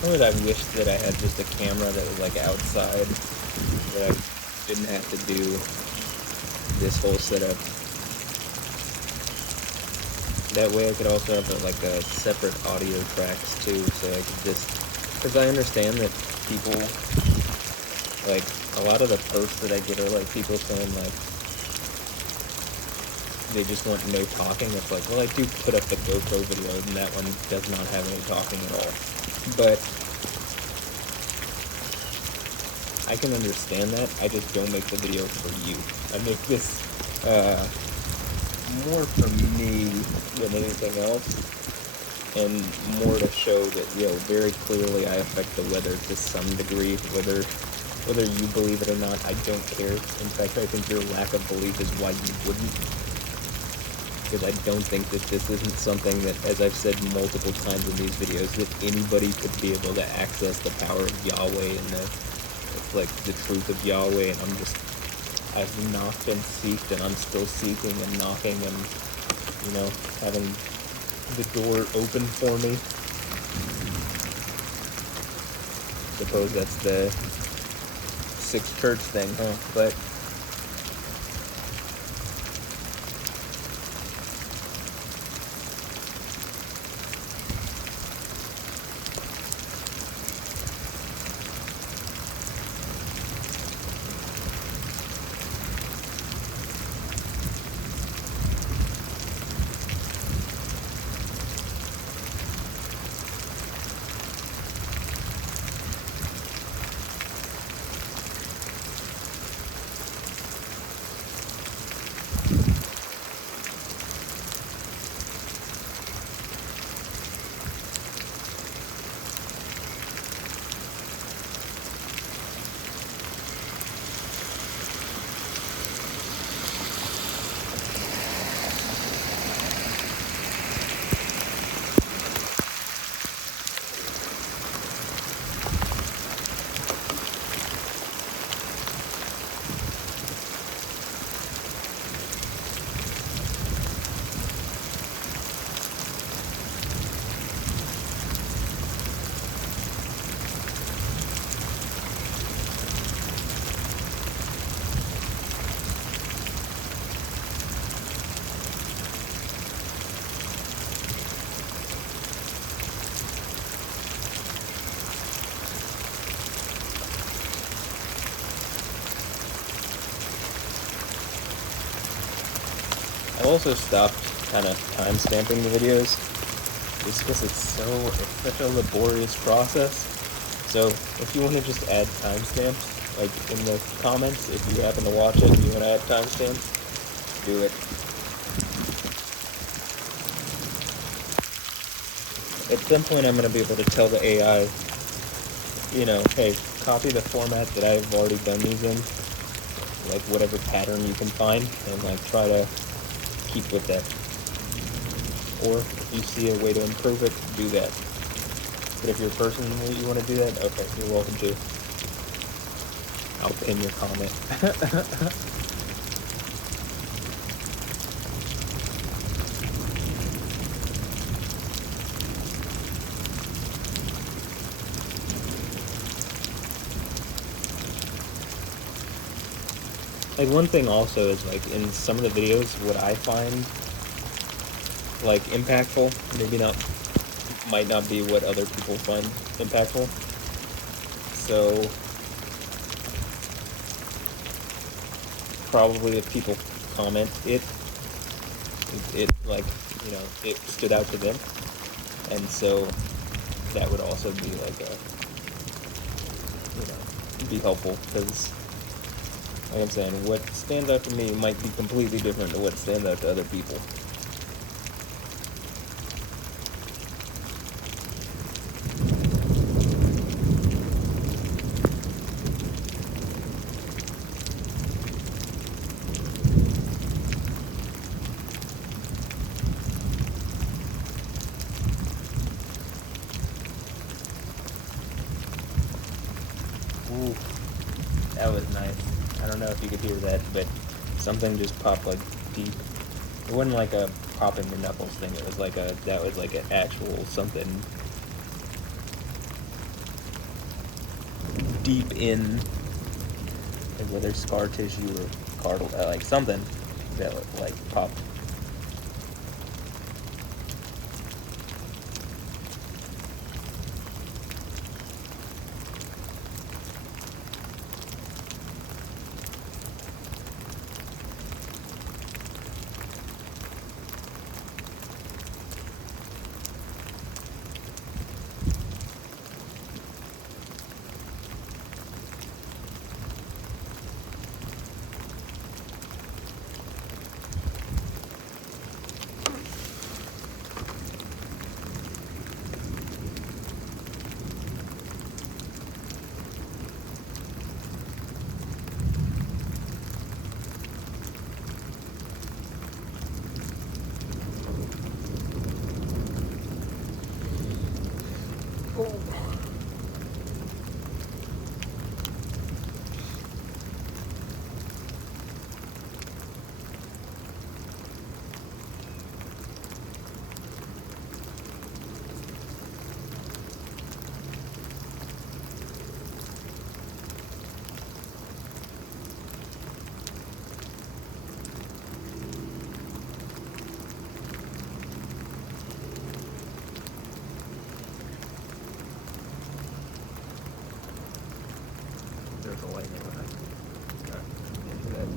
I would have wished that I had just a camera that was like outside, that I didn't have to do this whole setup. That way I could also have like a separate audio tracks too, so I could just, because I understand that people, like, a lot of the posts that I get are like people saying like, they just want no talking. It's like, well, I do put up the GoPro video and that one does not have any talking at all. But I can understand that. I just don't make the video for you. I make this more for me than anything else, and more to show that, you know, very clearly I affect the weather to some degree. Whether you believe it or not, I don't care. In fact, I think your lack of belief is why you wouldn't. Because I don't think that this isn't something that, as I've said multiple times in these videos, that anybody could be able to access the power of Yahweh and the truth of Yahweh. And I've knocked and seeked, and I'm still seeking and knocking and, you know, having the door open for me. Suppose that's the Sixth Church thing, huh? But I've also stopped kind of time stamping the videos just because it's such a laborious process. So if you want to just add timestamps, like in the comments, if you happen to watch it and you want to add timestamps, do it. At some point I'm going to be able to tell the AI, you know, hey, copy the format that I've already done these in, like whatever pattern you can find, and like try to keep with that. Or if you see a way to improve it, do that. But if you're personally you want to do that, okay, you're welcome to. I'll pin your comment. Like, one thing also is, like, in some of the videos, what I find, like, impactful, might not be what other people find impactful. So, probably if people comment it like, you know, it stood out to them. And so, that would also be, like, be helpful, because, like I'm saying, what stands out to me might be completely different to what stands out to other people. Ooh, that was nice. I don't know if you could hear that, but something just popped, like, deep. It wasn't like a popping your knuckles thing. It was like that was like an actual something deep in, like, whether scar tissue or cartilage, like something that like popped. There's a lightning when I got into that.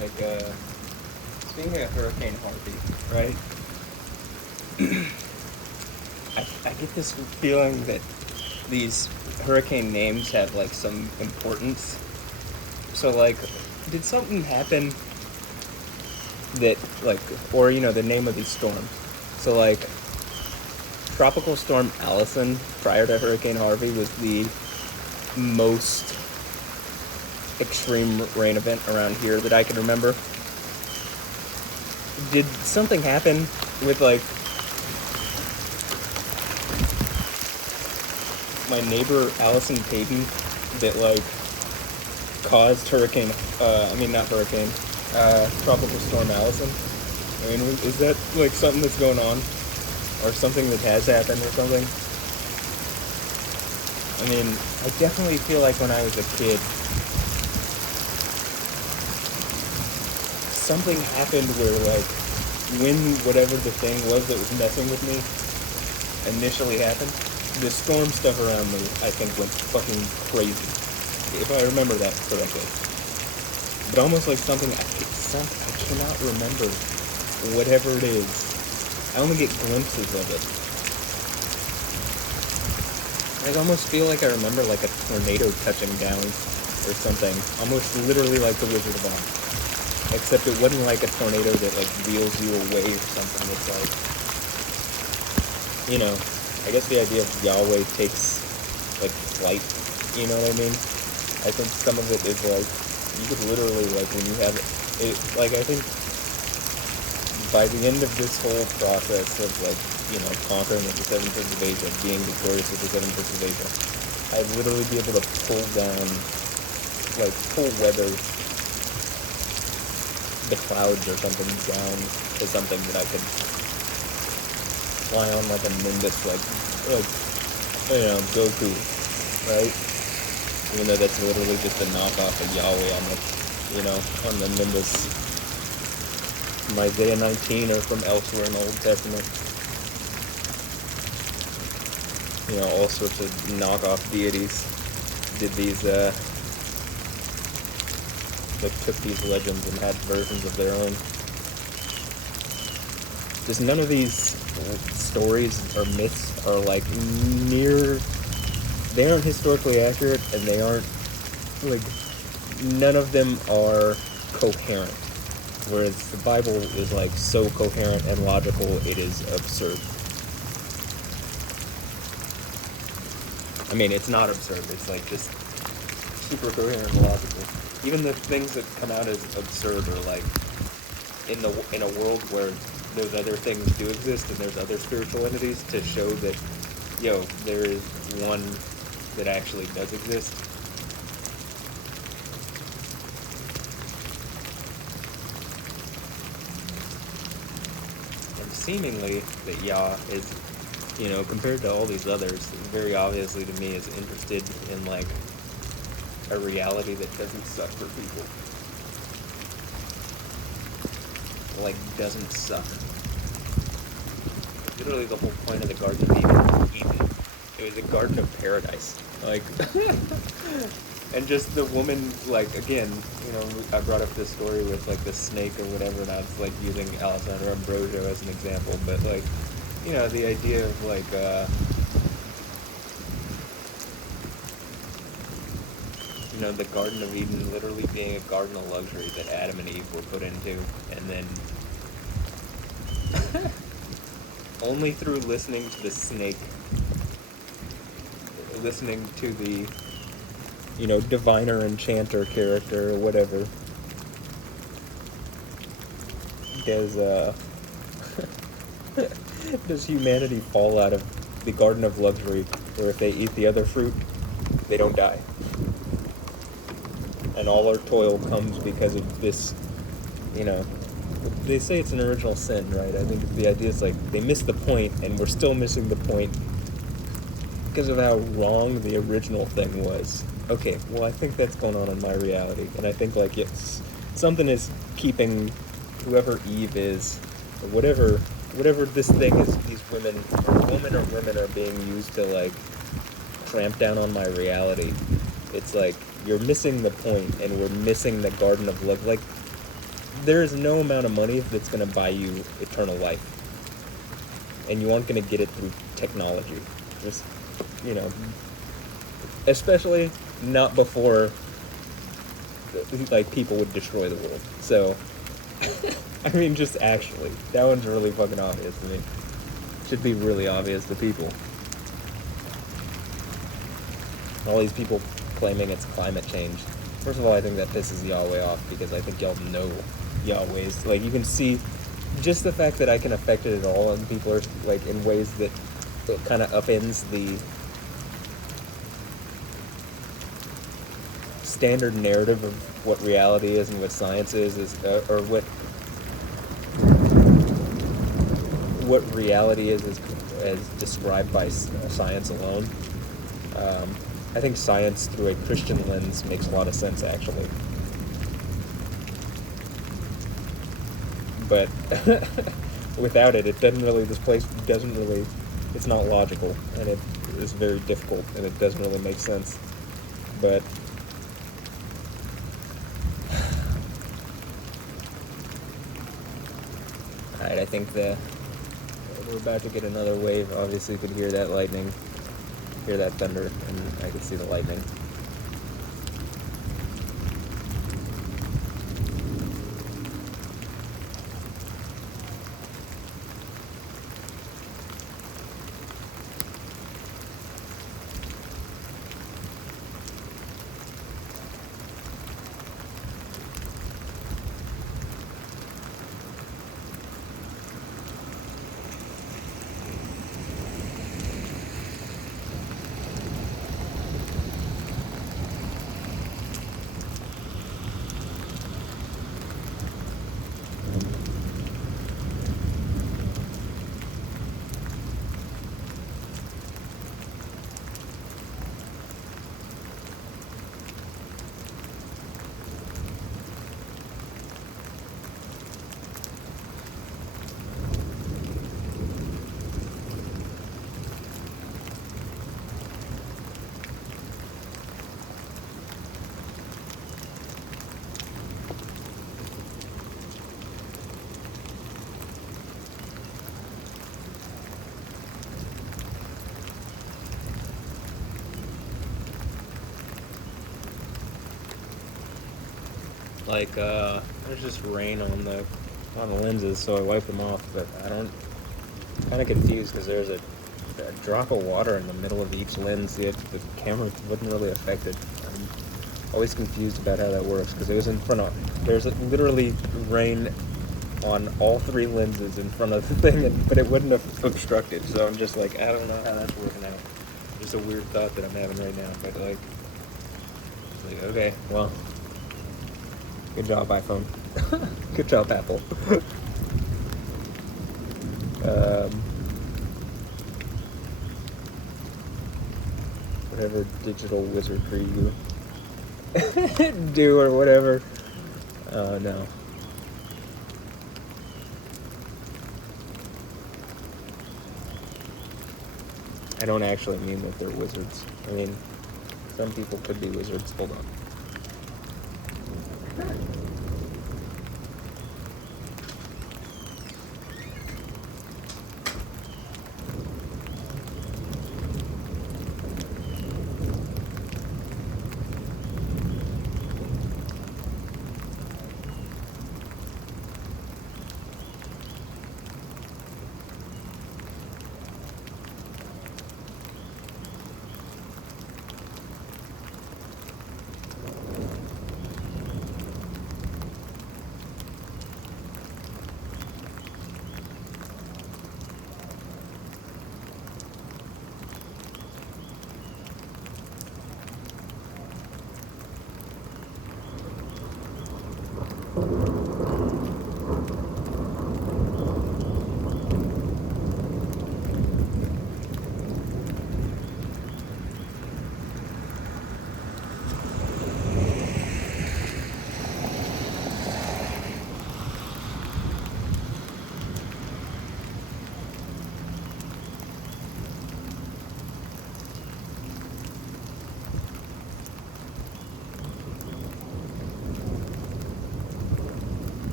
Like, speaking of Hurricane Harvey, right? I get this feeling that these hurricane names have, like, some importance. So, like, did something happen that, like, or, the name of these storms. So, like, Tropical Storm Allison, prior to Hurricane Harvey, was the most extreme rain event around here that I can remember. Did something happen with, like, my neighbor Allison Payton that, like, caused Tropical Storm Allison? I mean, is that, like, something that's going on? Or something that has happened or something? I mean, I definitely feel like when I was a kid, something happened where, like, when whatever the thing was that was messing with me initially happened, the storm stuff around me, I think, went fucking crazy. If I remember that correctly. But almost like something, I cannot remember whatever it is. I only get glimpses of it. I almost feel like I remember, like, a tornado touching down or something. Almost literally like the Wizard of Oz. Except it wasn't like a tornado that, like, wheels you away or something. It's like, I guess the idea of Yahweh takes, like, flight. You know what I mean? I think some of it is, like, you could literally, like, when you have it, like, I think by the end of this whole process of, like, conquering with the 7 Princes of Asia, being victorious with the 7 Princes of Asia, I'd literally be able to pull weather the clouds or something down to something that I could fly on like a Nimbus, like Goku, right? Even though that's literally just a knockoff of Yahweh on the Nimbus from Isaiah 19 or from elsewhere in the Old Testament. All sorts of knockoff deities did these, took these legends and had versions of their own. Just none of these stories or myths are, like, they aren't historically accurate, and they aren't, like, none of them are coherent. Whereas the Bible is, like, so coherent and logical, it is absurd. I mean, it's not absurd, it's, like, just super coherent and logical. Even the things that come out as absurd are, like, in a world where those other things do exist and there's other spiritual entities to show that, there is one that actually does exist. And seemingly that Yah is, compared to all these others, very obviously to me is interested in, like, a reality that doesn't suck for people. Like, doesn't suck. Literally the whole point of the Garden of Eden. It was a garden of paradise. Like, and just the woman, like, again, I brought up this story with, like, the snake or whatever, and I was, like, using Alessandro Ambrosio as an example, but, like, the idea of, like, the Garden of Eden literally being a garden of luxury that Adam and Eve were put into, and then only through listening to the snake, listening to the, diviner enchanter character or whatever, does humanity fall out of the garden of luxury, where if they eat the other fruit, they don't die. And all our toil comes because of this, they say it's an original sin, right? I think the idea is, like, they missed the point, and we're still missing the point because of how wrong the original thing was. Okay, well, I think that's going on in my reality, and I think, like, something is keeping whoever Eve is, or whatever this thing is, these women are being used to, like, clamp down on my reality. It's like, you're missing the point, and we're missing the garden of love. Like, there is no amount of money that's going to buy you eternal life. And you aren't going to get it through technology. Just, you know, especially not before, like, people would destroy the world. So, I mean, just actually, that one's really fucking obvious to me. Should be really obvious to people. All these people claiming it's climate change. First of all, I think that pisses Yahweh off, because I think y'all know Yahweh's, like, you can see just the fact that I can affect it at all, and people are, like, in ways that it kind of upends the standard narrative of what reality is and what science is or what reality is as described by science alone. I think science through a Christian lens makes a lot of sense, actually. But without it, it doesn't really, this place doesn't really, it's not logical, and it is very difficult, and it doesn't really make sense. But alright, I think we're about to get another wave. Obviously, you could hear that lightning, hear that thunder, and I could see the lightning. Like, there's just rain on the lenses, so I wiped them off, but I'm kind of confused, because there's a drop of water in the middle of each lens, yet the camera wasn't really affected. I'm always confused about how that works, because it was in front of, there's literally rain on all three lenses in front of the thing, but it wouldn't have obstructed, so I'm just like, I don't know how that's working out. Just a weird thought that I'm having right now, but like okay, well, good job, iPhone. Good job, Apple. Whatever digital wizardry you do or whatever. No. I don't actually mean that they're wizards. I mean, some people could be wizards. Hold on.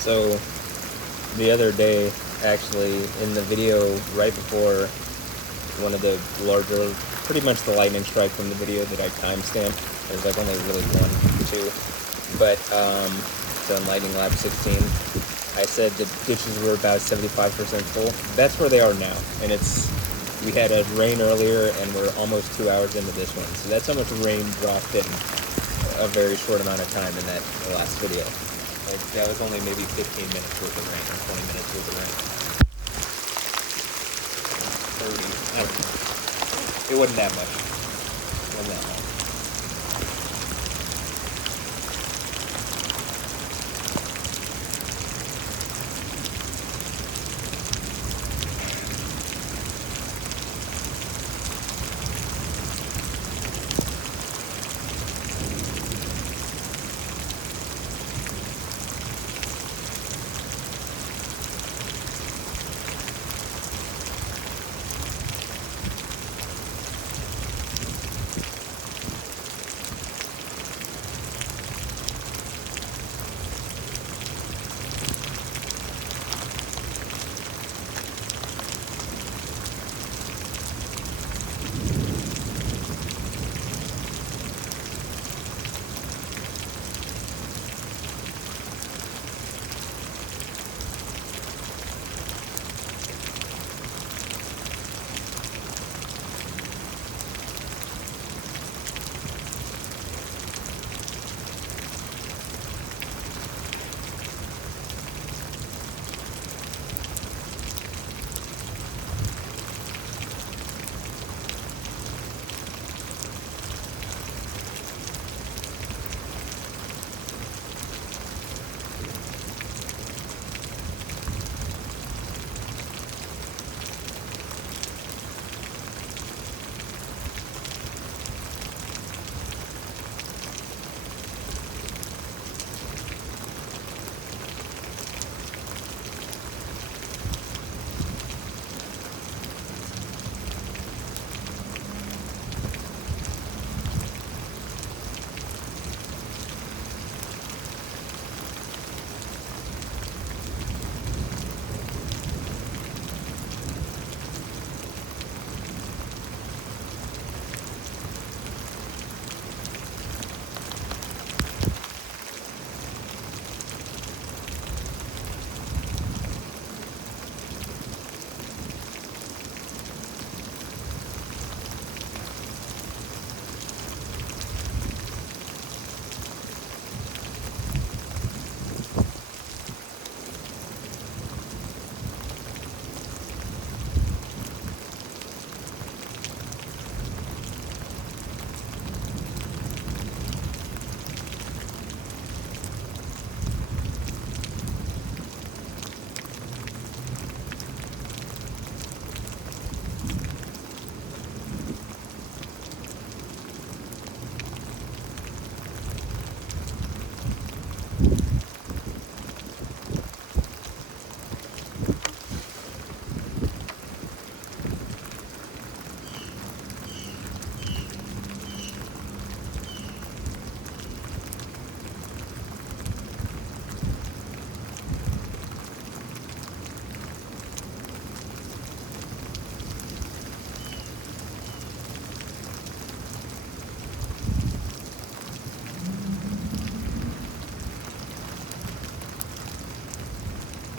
So the other day, actually, in the video right before one of the larger, pretty much the lightning strike from the video that I timestamped, there's like only really one, two, but so in Lightning Lab 16, I said the ditches were about 75% full. That's where they are now, and we had a rain earlier, and we're almost 2 hours into this one, so that's how much rain dropped in a very short amount of time in that last video. That was only maybe 15 minutes worth of rain, or 20 minutes worth of rain. 30, I don't know. It wasn't that much. It wasn't that much.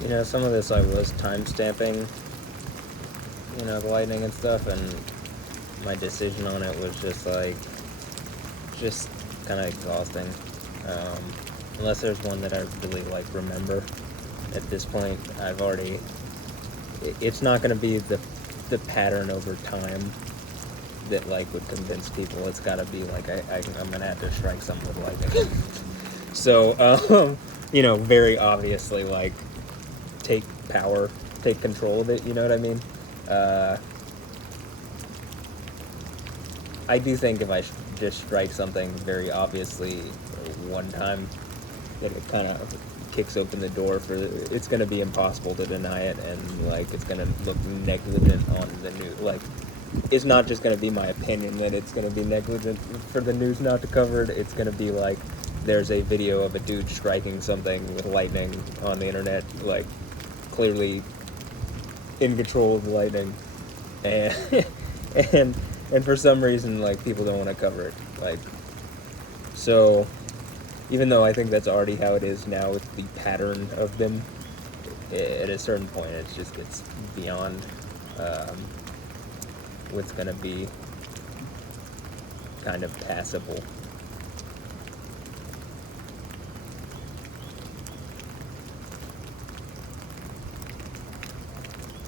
You know, some of this I was time stamping, you know, the lightning and stuff, and my decision on it was just like, just kind of exhausting. Unless there's one that I really like remember. At this point, I've already, it's not going to be the pattern over time that like would convince people. It's got to be like I'm going to have to strike something with lightning. So, you know, very obviously, like, take control of it, you know what I mean? I do think if I just strike something very obviously one time, that it kind of kicks open the door for, it's going to be impossible to deny it, and like it's going to look negligent on the news. Like, it's not just going to be my opinion that it's going to be negligent for the news not to cover it. It's going to be like there's a video of a dude striking something with lightning on the internet, like clearly in control of the lightning, and and for some reason, like, people don't want to cover it. Like, so even though I think that's already how it is now with the pattern of them, at a certain point it just gets beyond what's gonna be kind of passable.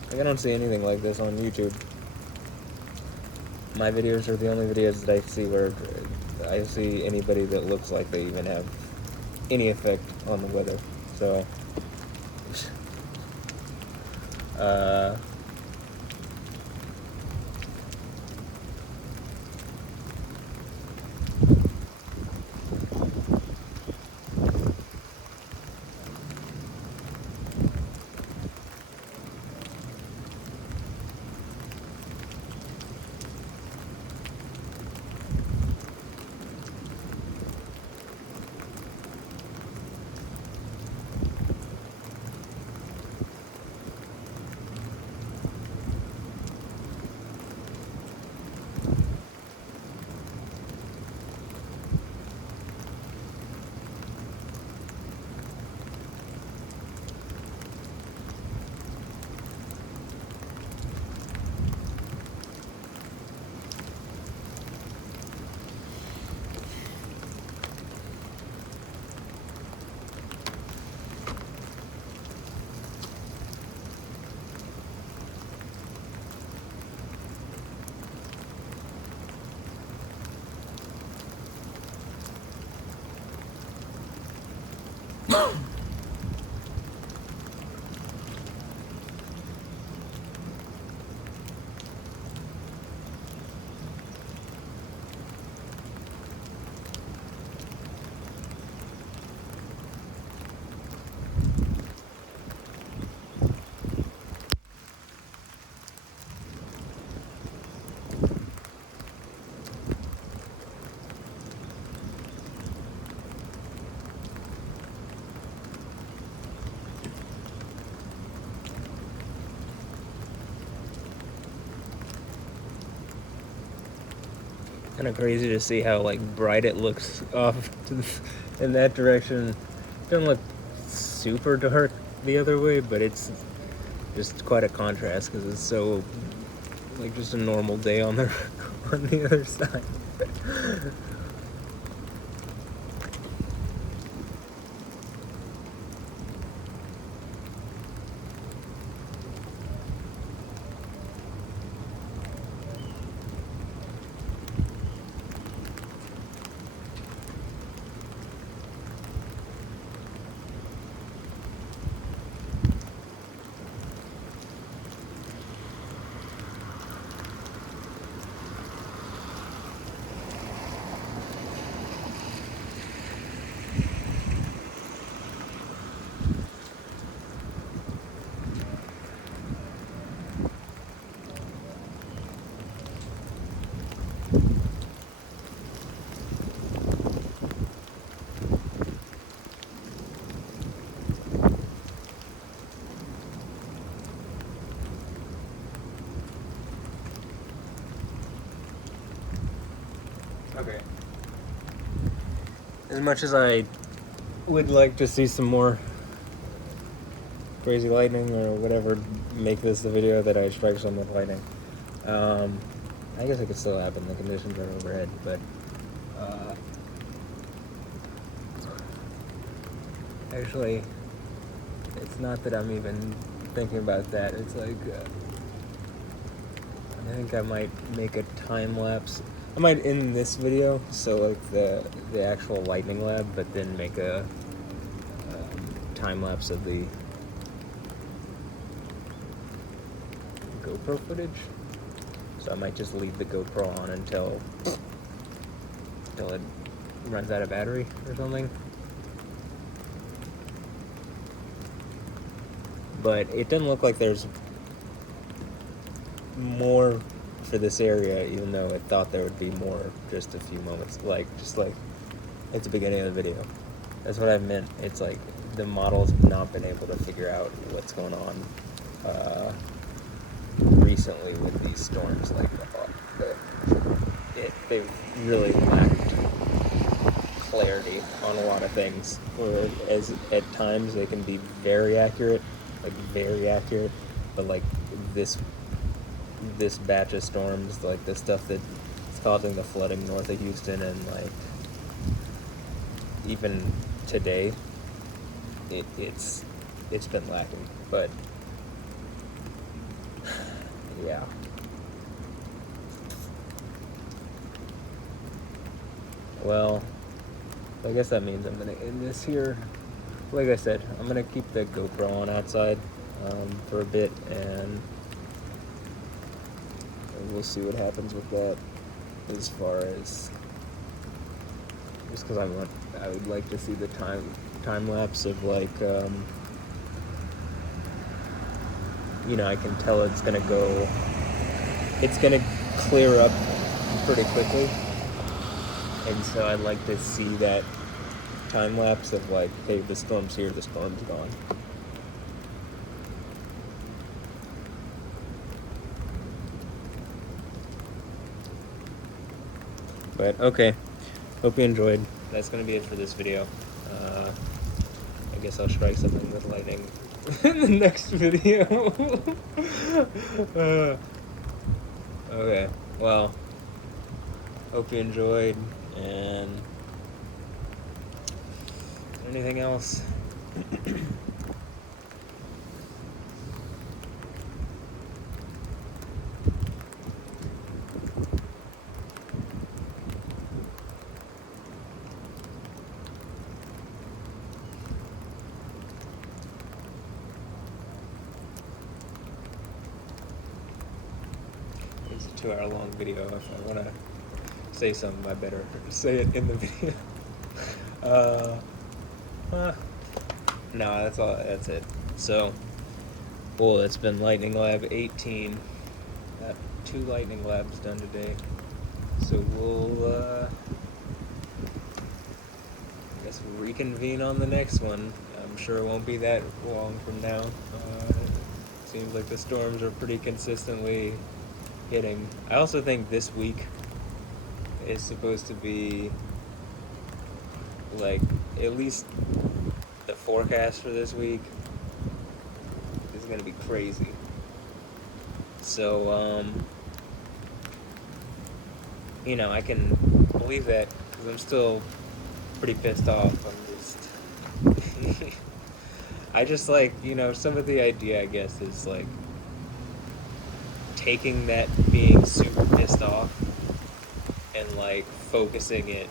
Like, I don't see anything like this on YouTube. My videos are the only videos that I see where I see anybody that looks like they even have any effect on the weather. So, kind of crazy to see how, like, bright it looks off to in that direction. It doesn't look super dark the other way, but it's just quite a contrast because it's so, like, just a normal day on the on the other side. Okay. As much as I would like to see some more crazy lightning or whatever, make this the video that I strike some with lightning, I guess it could still happen. The conditions are overhead, but actually, it's not that I'm even thinking about that. It's like, I think I might make a time lapse. I might end this video, so like the actual lightning lab, but then make a time lapse of the GoPro footage. So I might just leave the GoPro on until it runs out of battery or something. But it doesn't look like there's more for this area, even though I thought there would be more just a few moments, like, just like at the beginning of the video. That's what I meant. It's like the model's not been able to figure out what's going on recently with these storms. Like they've really lacked clarity on a lot of things. Whereas at times they can be very accurate, but like this batch of storms, like the stuff that's causing the flooding north of Houston, and like even today, it's been lacking. But yeah. Well, I guess that means I'm gonna end this here. Like I said, I'm gonna keep the GoPro on outside for a bit, and we'll see what happens with that. As far as just because I would like to see the time lapse of like I can tell it's gonna clear up pretty quickly, and so I'd like to see that time lapse of like, hey, the storm's here, the storm's gone. But okay, hope you enjoyed. That's gonna be it for this video. I guess I'll strike something with lightning in the next video. Okay, well, hope you enjoyed, and anything else? It's a 2-hour-long video. If I want to say something, I better say it in the video. No, that's all. That's it. So, well, it's been Lightning Lab 18. Got 2 Lightning Labs done today. So we'll, I guess, reconvene on the next one. I'm sure it won't be that long from now. Seems like the storms are pretty consistently hitting. I also think this week is supposed to be, like, at least the forecast for this week is going to be crazy. So, I can believe that because I'm still pretty pissed off. I just like, some of the idea, I guess, is like taking that being super pissed off and like focusing it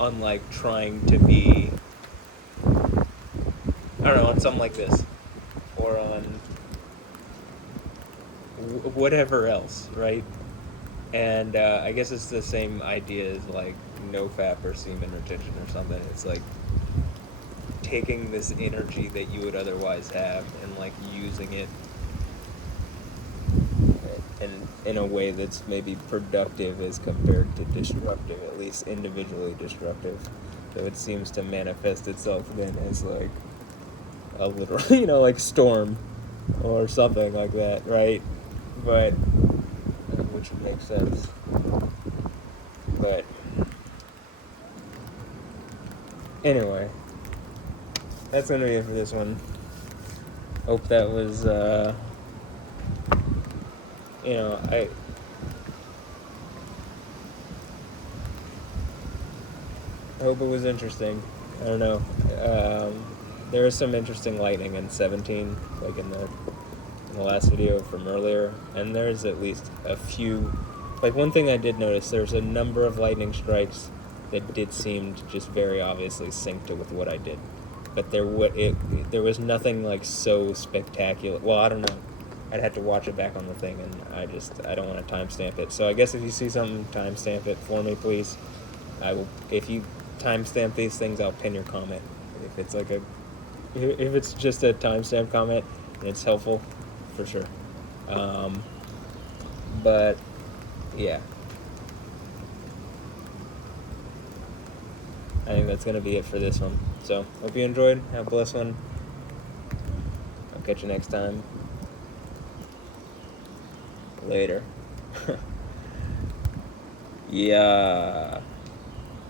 on like trying to be, I don't know, on something like this, or on whatever else, right? And I guess it's the same idea as like nofap or semen retention or something. It's like taking this energy that you would otherwise have and like using it in a way that's maybe productive as compared to destructive, at least individually destructive. So it seems to manifest itself then as like a literal, like storm or something like that, right? But which makes sense. But anyway, that's gonna be it for this one. Hope that was I hope it was interesting. I don't know. There was some interesting lightning in 17, like in the last video from earlier, and there's at least a few. Like, one thing I did notice, there's a number of lightning strikes that did seem to just very obviously synced with what I did. But there was nothing like so spectacular. Well, I don't know. I'd have to watch it back on the thing, and I don't want to timestamp it. So I guess if you see something, timestamp it for me, please. I will. If you timestamp these things, I'll pin your comment. If it's like a if it's just a timestamp comment, it's helpful for sure. But yeah, I think that's gonna be it for this one. So hope you enjoyed. Have a blessed one. I'll catch you next time. Later. Yeah.